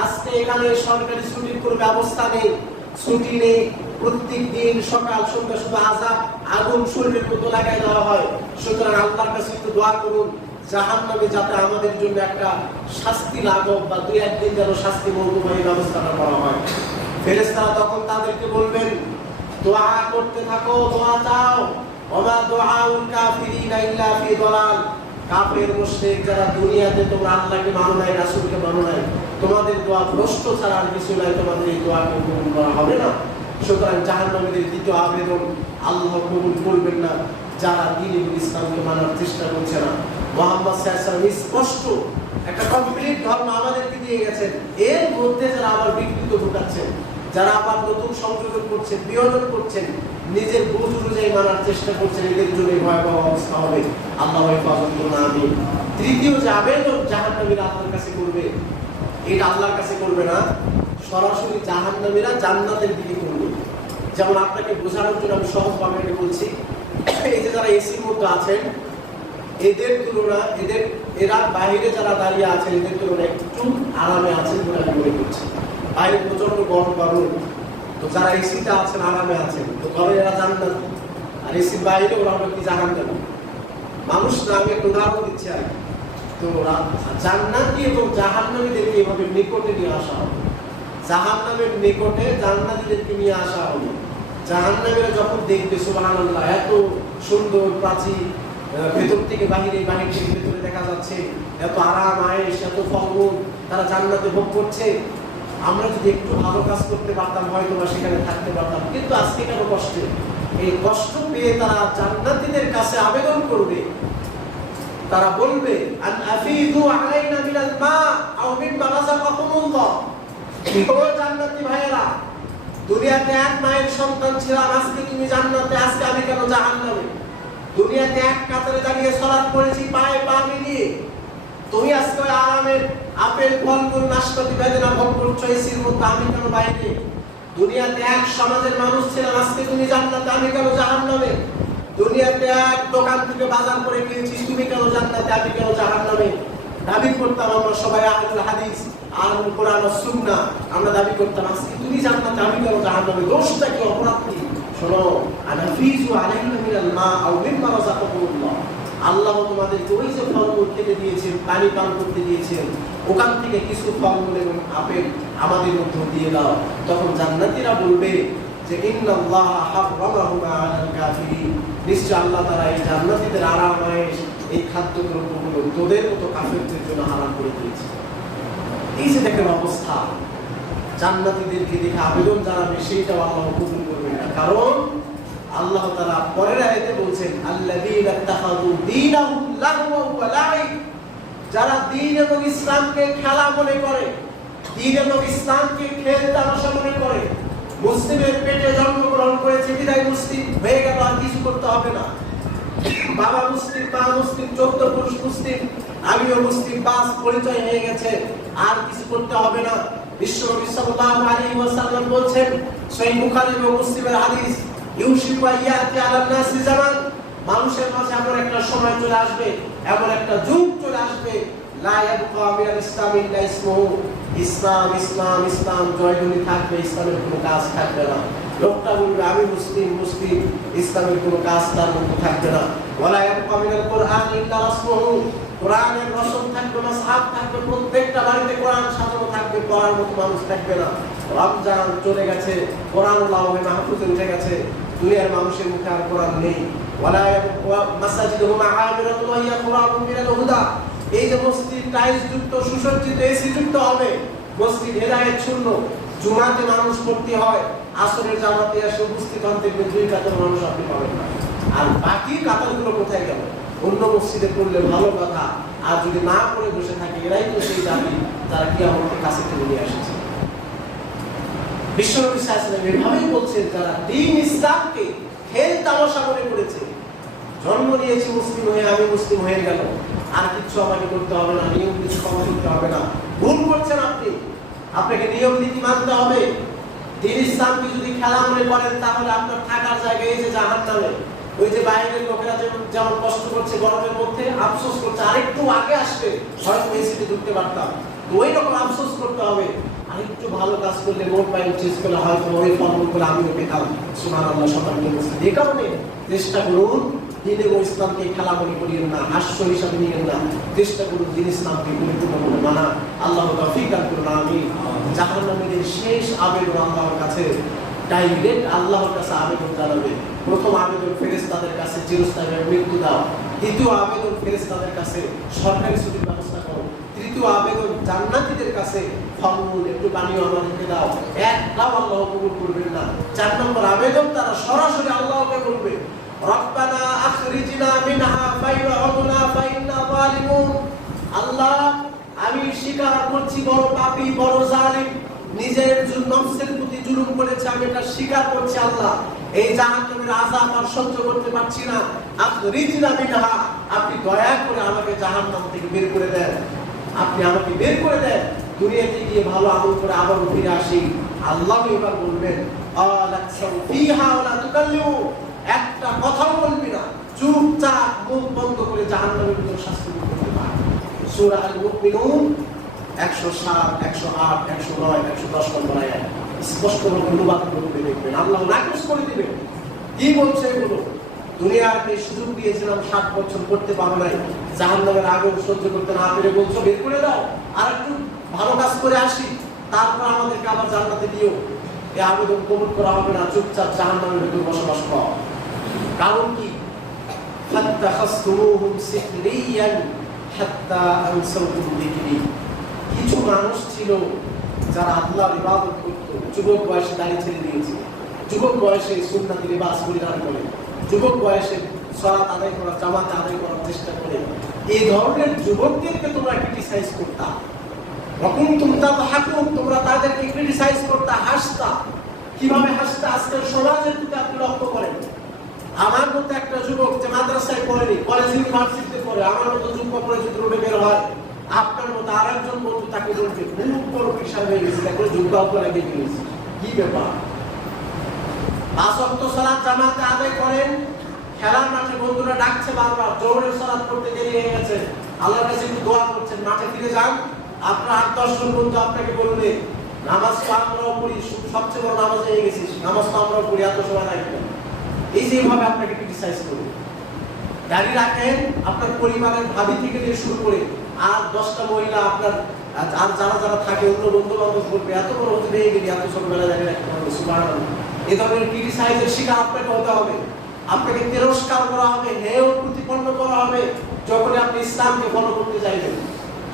আজকে এখানে সরকারি ছুটির কোনো ব্যবস্থা নেই, ছুটি নেই। প্রত্যেক দিন সকাল সন্ধ্যা শুধু আযাব, আগুন শরীরের মতো লাগাই দেওয়া হয়। সুতরাং আল্লাহর কাছে একটু দোয়া করুন জাহান্নামে যাতে আমাদের জন্য একটা শাস্তি লাঘব বা 2-1 দিন যেন শাস্তি মৌকুফের ব্যবস্থাটা করা হয়। ফেরেশতারা তখন তাদেরকে বলবেন দোয়া করতে থাকো, দোয়া চাও। ওমা দুআউল কাফিরিনা ইল্লা ফি দালাল, কাফের মুশরিক যারা দুনিয়াতে তোমরা আল্লাহকে মানো নাই, রাসূলকে মানো নাই, তোমাদের দোয়া ভ্রষ্ট ছাড়া আর কিছু নাই, তোমাদের এই দোয়া কবুল করা হবে না। সুতরাং জাহান্নামীদের দ্বিতীয় আবেদন আল্লাহ কবুল করবেন না যারা দ্বীন এবং ইসলামকে মানার চেষ্টা করছে না। মুহাম্মদ সাল্লাল্লাহু আলাইহি ওয়াসাল্লাম স্পষ্ট একটা কমপ্লিট ধর্ম আমাদেরকে দিয়ে গেছেন, এর মধ্যে যারা আবার বিকৃত ঢুকাচ্ছেন, যারা আবার নতুন সংযোজন করছেন, বিয়োজন করছেন, নিজের বুঝ অনুযায়ী মানার চেষ্টা করছেন, এদের জন্য ভয়াবহ অবস্থা হবে, আল্লাহ হেফাজত করুন, আমিন। তৃতীয় যে আবেদন জাহান্নামীরা আল্লাহর কাছে করবে, এটা আল্লাহর কাছে করবে না, সরাসরি জাহান্নামীরা জান্নাতের দিকে করবে। যেমন আপনাকে বোঝানোর জন্য আমি সহজভাবে বলছি, এই যে যারা এসির মধ্যে আছেন, এদের তুলনা এরা বাইরে যারা দাঁড়িয়ে আছেন এদের তুলনায় একটু আরামে আছেন বলে আমি মনে করছি। বাইরে প্রচন্ড গরম বা রোদ, তো যারা এসিতে আছেন আরামে আছেন, তো ঘরে এরা জান্নাত, আর এসির বাইরে ওরা হলো কি জাহান্নামী মানুষ না। আমি একটা উদাহরণ দিচ্ছি আর কি। তো জান্নাতি এবং জাহান্নামীদেরকে এভাবে নিকটে নিয়ে আসা হবে, জাহান্নামের নিকটে জান্নাতীদেরকে নিয়ে আসা হবে। জাহান্নামীরা যখন দেখবে সুবহানাল্লাহ, এত সুন্দর প্রাচীর, ভেতর থেকে বাহিরে, বাহির থেকে ভেতরে দেখা যাচ্ছে, এত আরাম আয়েশ, এত ফলমূল তারা জান্নাতে ভোগ করছে, আমরা যদি একটু ভালো কাজ করতে পারতাম হয়তো বা সেখানে থাকতে পারতাম, কিন্তু আজকে কেন কষ্ট? এই কষ্ট পেয়ে তারা জান্নাতীদের কাছে আবেদন করবে, তারা বলবে আন আফিদু আলাইনা মিনাল মা আও মিম্মা রাযাকাকুমুল্লাহ। ও জান্নাতি ভাইয়েরা, দুনিয়াতে এক মায়ের সন্তান ছিলাম, আজকে তুমি জান্নাতে, আজকে আমি কেন জাহান্নামে? দুনিয়াতে এক কাতারে দাঁড়িয়ে সালাত পড়েছি পায়ে পা মিলিয়ে, তুমি আজকে আরামের আপেল ফলমূল নাশপাতি বেদনা ভোগ করছো এসির মধ্যে, আমি কেন বাইরে? দুনিয়াতে এক সমাজের মানুষ ছিলাম, আজকে তুমি জান্নাতে, আমি কেন জাহান্নামে? দুনিয়াতে এক দোকান থেকে বাজার করে কিনেছি, তুমি কেন জান্নাতে, আমি কেন জাহান্নামে? দাবি করতাম আমরা সবাই আহলুল হাদিস, আহলুল কোরআন ও সুন্নাহ, আমরা দাবি করতাম, আজকে তুমি জান্নাতে, আমি কেন জাহান্নামে? দোষটা কি, অপরাধ কি? শোনো, আনাফিজু আলাইনা মিনাল মা আও মিম্মা রাযাকাকুমুল্লাহ। আল্লাহ তোমাদেরকে ওই যে ফলমূল খেতে দিয়েছেন, পানি পান করতে দিয়েছেন, ওখান থেকে কিছু ফলমূল এবং আপেল আমাদের মধ্যে দিয়ে দাও। তখন জান্নাতীরা বলবে যে ইন্নাল্লাহা হাররামাহুমা আলাল কাফিরিন, নিশ্চয় আল্লাহ তাআলা এই জান্নাতীদের আরামায়েশ, এই খাদ্যদ্রব্যগুলো তোদের মতো কাফেরদের জন্য হারাম করে দিয়েছে। এই যে দেখেন অবস্থা, জান্নাতীদেরকে দেখে আবেদন জানাবে, সেইটাও আল্লাহ কবুল করবে না। কারণ আল্লাহ তাআলা পরের আয়াতে বলছেন আল্লাযীনা ইত্তাখাযু দীনাহুম লাহওয়া ওয়া লাইব, যারা দ্বীন এবং ইসলামকে খেলা মনে করে, দ্বীন এবং ইসলামকে খেল তামাশা মনে করে, মুসলিমের পেটে জন্মগ্রহণ করেছে বিদায় মুসলিম হয়ে গেল, আর কিছু করতে হবে না। বাবা মুসলিম, মা মুসলিম, 14 পুরুষ মুসলিম, আমিও মুসলিম, বাস পরিচয় হয়ে গেছে, আর কিছু করতে হবে না। বিশ্বনবী সাল্লাল্লাহু আলাইহি ওয়াসাল্লাম বলছেন, সহিহ বুখারী এবং মুসলিমের হাদিস, ইউশিকু আইয়াতি আলান নাসি জামান, মানুষের মাঝে এমন একটা সময় চলে আসবে, এমন একটা যুগ চলে আসবে, লা ইয়াবকা মিনাল ইসলাম ইল্লা ইসমুহু, ইসলাম ইসলাম ইসলাম জয়ধ্বনি থাকবে, ইসলামের কোনো কাজ থাকবে না। লোকটা বলবে আমি মুসলিম মুসলিম, ইসলামের কোনো কাজ তার মধ্যে থাকবে না। ওয়ালা ইয়াবকা মিনাল কুরআন ইল্লা রাসমুহু, কোরআনের রসম থাকবে, মাসহাব থাকবে, প্রত্যেকটা বাড়িতে কোরআন সাজানো থাকবে, পড়ার মতো মানুষ থাকবে না। রমজান চলে গেছে, কোরআন লাউহে মাহফুজে উঠে গেছে, দুনিয়ার মানুষের মুখে আর কোরআন নেই। ওয়ালা মাসাজিদুহুম আমিরাতুন ওয়া হিয়া কুরাবুন মিনাল হুদা, এই যে মসজিদ টাইলস যুক্ত, সুসজ্জিত, এসি যুক্ত হবে, মসজিদ হেদায়েত শূন্য, জুমাতে মানুষ ভর্তি হয়, আসরের জামাতে এসে উপস্থিত হন, দেখবেন 2 কাতার মানুষ আপনি পাবেন না। আর বাকি কাতারগুলো কোথায় গেল? অন্য মসজিদে পড়লে ভালো কথা, আর যদি না পড়ে বসে থাকে, এরাই তো সেই জাতি যারা কিয়ামতের কাছে টেনে নিয়ে এসেছে। বিশ্বনবী সাল্লাল্লাহু আলাইহি ওয়াসাল্লাম এভাবেই বলছেন, যারা দ্বীন ইসলামকে খেল তামাশা মনে করেছে, জন্ম নিয়েছি মুসলিম হয়ে, আমি মুসলিম হয়ে গেল, আর কিছু আমাকে করতে হবে না, নিয়ম কিছু পালন করতে হবে না। ভুল করছেন আপনি, আপনাকে নিয়ম নীতি মানতে হবে। দ্বীন ইসলামকে যদি খেলা মনে করেন, তাহলে আপনার থাকার জায়গায় এই যে জাহান্নামে, ওই যে বাইরের লোকেরা যেমন কষ্ট করছে গরমের মধ্যে, আফসোস করছে, আরেকটু আগে আসবে হয়তো এসিতে ঢুকতে পারতাম, তো ওই রকম আফসোস করতে হবে। আরেকটু ভালো কাজ করলে, নোট পাইল চেঞ্জ করলে হয়তো ওই ফলগুলো আমিও পেতাম। সুবহানাল্লাহ, সকালকে বলছি। এই কারণে চেষ্টা করুন দ্বীন এবং ইসলামকে খেলা মনে করিয়েন না, হাস্য হিসাবে নিয়েন না, চেষ্টা করুন দ্বীন ইসলামকে পরিপূর্ণভাবে মানা। আল্লাহ তৌফিক দান করুন, আমিন। জাহান্নামীদের শেষ আবেদন আল্লাহর কাছে, ডাইরেক্ট আল্লাহর কাছে আবেদন জানাবে। প্রথম আবেদন ফেরেশতাদের কাছে, চিরস্থায়ী মৃত্যু দাও। দ্বিতীয় আবেদন ফেরেশতাদের কাছে, সরকারি ছুটির ব্যবস্থা করো। তৃতীয় আবেদন জান্নাতীদের কাছে, ফলমূল একটু পানিও আমাদেরকে দাও। একটাও আল্লাহ কবুল করবেন না। 4 নম্বর আবেদন তারা সরাসরি আল্লাহকে বলবে, রব্বানা আখরিজনা মিনহা ফাইউআদনা ফাইন্না যালিমুন। আল্লাহ, আমি স্বীকার করছি বড় পাপী, বড় জালিম, নিজের নফসের প্রতি জুলুম করেছে, আমি এটা স্বীকার করছি। আল্লাহ, এই জাহান্নামের আযাব আর সহ্য করতে পারছি না, আখরিজনা মিনহা, আপনি দয়া করে আমাকে জাহান্নাম থেকে বের করে দেন, আপনি আমাকে বের করে দেন, দুনিয়াতে গিয়ে ভালো আমল করে আবার ফিরে আসি। আল্লাহ এবার বলবেন, আলাকসাউ ফিহা ওয়ালা তুকাল্লিমু, একটা কথাও বলবি না, চুপচাপ মুখ বন্ধ করে জাহান্নামের ভিতরে শাস্তি ভোগ করতে পার। সূরা আল মুমিনুন 107, 108, 109, 110 নম্বর আয়াত স্পষ্ট করে অনুবাদ করে দেখবেন, আল্লাহ নাকচ করে দিবেন। কি বলছে এগুলো? দুনিয়াতে সুযোগ দিয়েছিলাম 60 বছর করতে পারো নাই, জাহান্নামের আগুন সহ্য করতে না পেরে বলছো বের করে দাও, আর একটু ভালো কাজ করে আসি, তারপর আমাদেরকে আবার জান্নাতে দিও। এই আবেদন কবুল করা হবে না, চুপচাপ জাহান্নামের ভিতরে বসবাস কর। কারণ কি? ফাত্তাখাসতুমুহুম সিখরিয়ান হাত্তা আনসাউকুম যিকরি। কিছু মানুষ ছিল যারা আল্লাহর ইবাদত করতো যুবক বয়সে দাড়ি ছেড়ে দিয়েছে, যুবক বয়সে সুন্নতি লিবাস পরিধান করে, যুবক বয়সে সালাত আদায় করার, জামাতে আদায় করার চেষ্টা করে, এই ধরনের যুবকদেরকে তোমরা ক্রিটিসাইজ করতা। রকম তোমরা তাদেরকে ক্রিটিসাইজ করতা, হাসতা। কিভাবে হাসতা? আজকের সমাজের দিকে আপনি লক্ষ্য করেন। আমার মতো একটা যুবক যে মাদ্রাসায় পড়েনি, কলেজ ইউনিভার্সিটিতে পড়ে, আমার মতো যুবক পড়ে যদি রোডে বের হয়, আপনার মতো আর একজন বন্ধু তাকে বলছে খুব বড় পেশা হয়ে গেছে, দেখো যুবক লাগিয়ে দিয়েছে। কি ব্যাপার? 5 ওয়াক্ত সালাত জামাতে আদায় করেন, খেলার মাঠে বন্ধুরা ডাকছে বারবার, জোহরের সালাত পড়তে দেরি হয়ে গেছে, আল্লাহর কাছে একটু দোয়া করছেন, মাঠে ফিরে যান। আপনার 8-10 জন বন্ধু আপনাকে বলবে নামাজ তো আমরাও পড়ি, সবচেয়ে বড় নামাজ হয়ে গেছিস, নামাজ তো আমরাও পড়ি, এত সময় লাগবে। এই যে এইভাবে আপনাকে ক্রিটিসাইজ করবে। দাঁড়িয়ে রাখেন, আপনার পরিবারের ভাবি থেকে দিয়ে শুরু করে আর 10টা মহিলা আপনার আর যারা থাকে অন্য বন্ধু বান্ধব বলবে এত বড় হতে পেয়ে গেলি, এত ছোটবেলায় দাঁড়িয়ে রাখতে হবে, সুবহানাল্লাহ। এই ধরনের ক্রিটিসাইজের শিকার আপনাকে হতে হবে, আপনাকে তিরস্কার করা হবে, হেয় প্রতিপন্ন করা হবে যখন আপনি ইসলামকে ফলো করতে চাইবেন,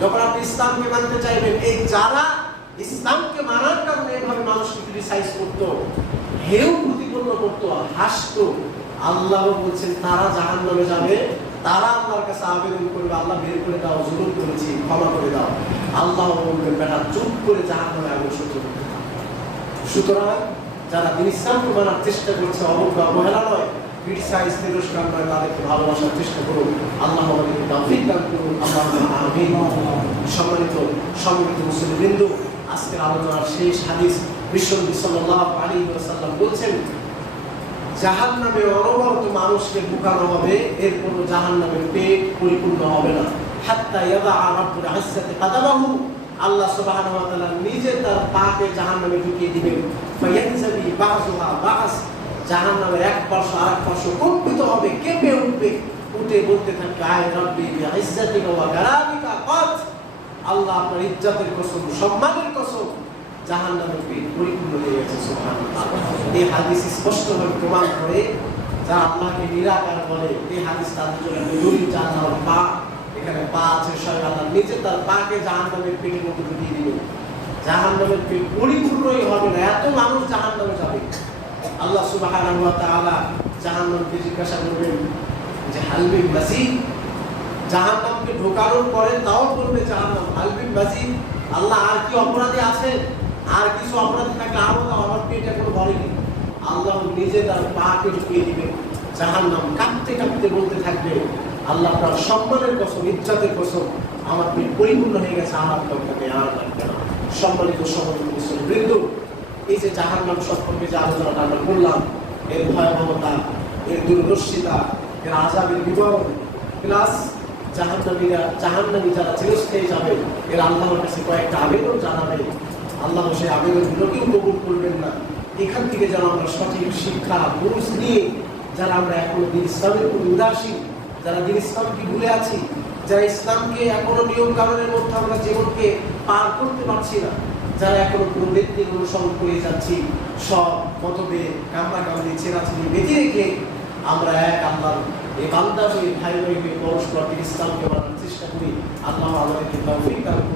যখন আপনি ইসলামকে মানতে চাইবেন। এই যারা ইসলামকে মানার কারণে এভাবে মানুষকে ক্রিটিসাইজ করতো, হেয় প্রতিপন্ন করতো, হাসতো, আল্লাহ বলছেন তারা জাহান্নামে যাবে। তারা আল্লাহর কাছে আবেদন করবে, আল্লাহ বের করে দাও, জুলুম করেছি, ক্ষমা করে দাও। আল্লাহ বলবেন বেটা চুপ করে জাহান্নামে আগুন সহ্য করতে দাও। সুতরাং যারা দিন ইসলামকে মানার চেষ্টা করছে, অবহেলা নয়, ক্রিটিসাইজ, তিরস্কার নয়, তাদেরকে ভালোবাসার চেষ্টা করুন। আল্লাহ আমাদেরকে তৌফিক দান করুন, আল্লাহুম্মা আমিন। সম্মানিত মুসলিমবৃন্দ, আজকের আলোচনার শেষ হাদিস, বিশ্বনবী সাল্লাল্লাহু আলাইহি ওয়াসাল্লাম বলছেন জাহান্নামে অনবরত মানুষকে ঢুকানো হবে, এরপর জাহান্নামের পেট পরিপূর্ণ হবে না। হাত্তা ইয়াদা রাব্বুল ইজ্জাতি কাদামাহু, আল্লাহ সুবহানাহু ওয়া তাআলা নিজে তার পাকে জাহান্নামে ঢুকিয়ে দিবেন। ফায়ানজাবি বাযুহা বাস, জাহান্নামের এক পাশ আরেক পাশ কম্পিত হবে, কেঁপে উঠবে, উঠে বলতে থাকবে আয় রাব্বি বিইজ্জাতিকা ওয়া কারামিকা কাত, আল্লাহ আপনার ইজ্জতের কসম, সম্মানের কসম, জাহান্নামের পেট পরিপূর্ণ হয়ে গেছে। সুবহানাল্লাহ। এই হাদিস স্পষ্টভাবে প্রমাণ করে যারা আল্লাহকে নিরাকার বলে, এই হাদিস তাদের জন্য দলিল। জাহান্নামের পা, এখানে পা আছে, স্বয়ং আল্লাহ নিজে তার পাকে জাহান্নামের পেটের মধ্যে ঢুকিয়ে দিবেন। জাহান্নামের পেট পরিপূর্ণই হবে না, এত মানুষ জাহান্নামে যাবে। আল্লাহ সুবহানাহু ওয়া তাআলা জাহান্নামকে জিজ্ঞাসা করবেন যে হালবিল মাজিদ, জাহান্নামকে ঢোকানোর পরে তাও বলবে জাহান্নাম হালবিল মাজিদ, আল্লাহ আর কি অপরাধী আছে, আর কিছু অপরাধী থাকলে আরো দাও, আমার পেট এখনো ভরেনি। আল্লাহ নিজে তার পাকে ঢুকিয়ে দিবেন। জাহান্নাম কাঁপতে কাঁপতে বলতে থাকবে আল্লাহ আপনার সম্মানের কসম, ইজ্জতের কসম, আমার পেট পরিপূর্ণ হয়ে গেছে, আমার কাউকে আর লাগবে না। সম্মানিত মুসলিমবৃন্দ, এই যে জাহান্নাম সম্পর্কে যে আলোচনাটা আমরা করলাম, এর ভয়াবহতা, এর দুর্দর্শিতা, এর আযাবের বিবরণ, প্লাস জাহান্নামী যারা চিরস্থায়ী যাবে, এর আল্লাহর কাছে কয়েকটা আবেদন জানাবে। আল্লাহ সেই আবেদনগুলোকেও কবুল করবেন না। এখান থেকে যেন আমরা সঠিক শিক্ষা বুঝ নিয়ে, যারা আমরা এখনো দিন ইসলামের প্রতি উদাসীন, যারা দিন ইসলামকে ভুলে আছি, যারা ইসলামকে এখনো নিয়ম কানুনের মধ্যে আমরা জীবনকে পার করতে পারছি না, যারা এখনো কোনো ব্যক্তির অনুসরণ করে যাচ্ছি, সব মতভেদ, কামড়াকামড়ি, ছেঁড়াছেড়ি বেঁধে রেখে আমরা এক আল্লাহর এই বান্দা হয়ে, ভাই হয়ে পরস্পর ইসলামকে মানার চেষ্টা করি। আল্লাহ আমাদেরকে তৌফিক দান করুন।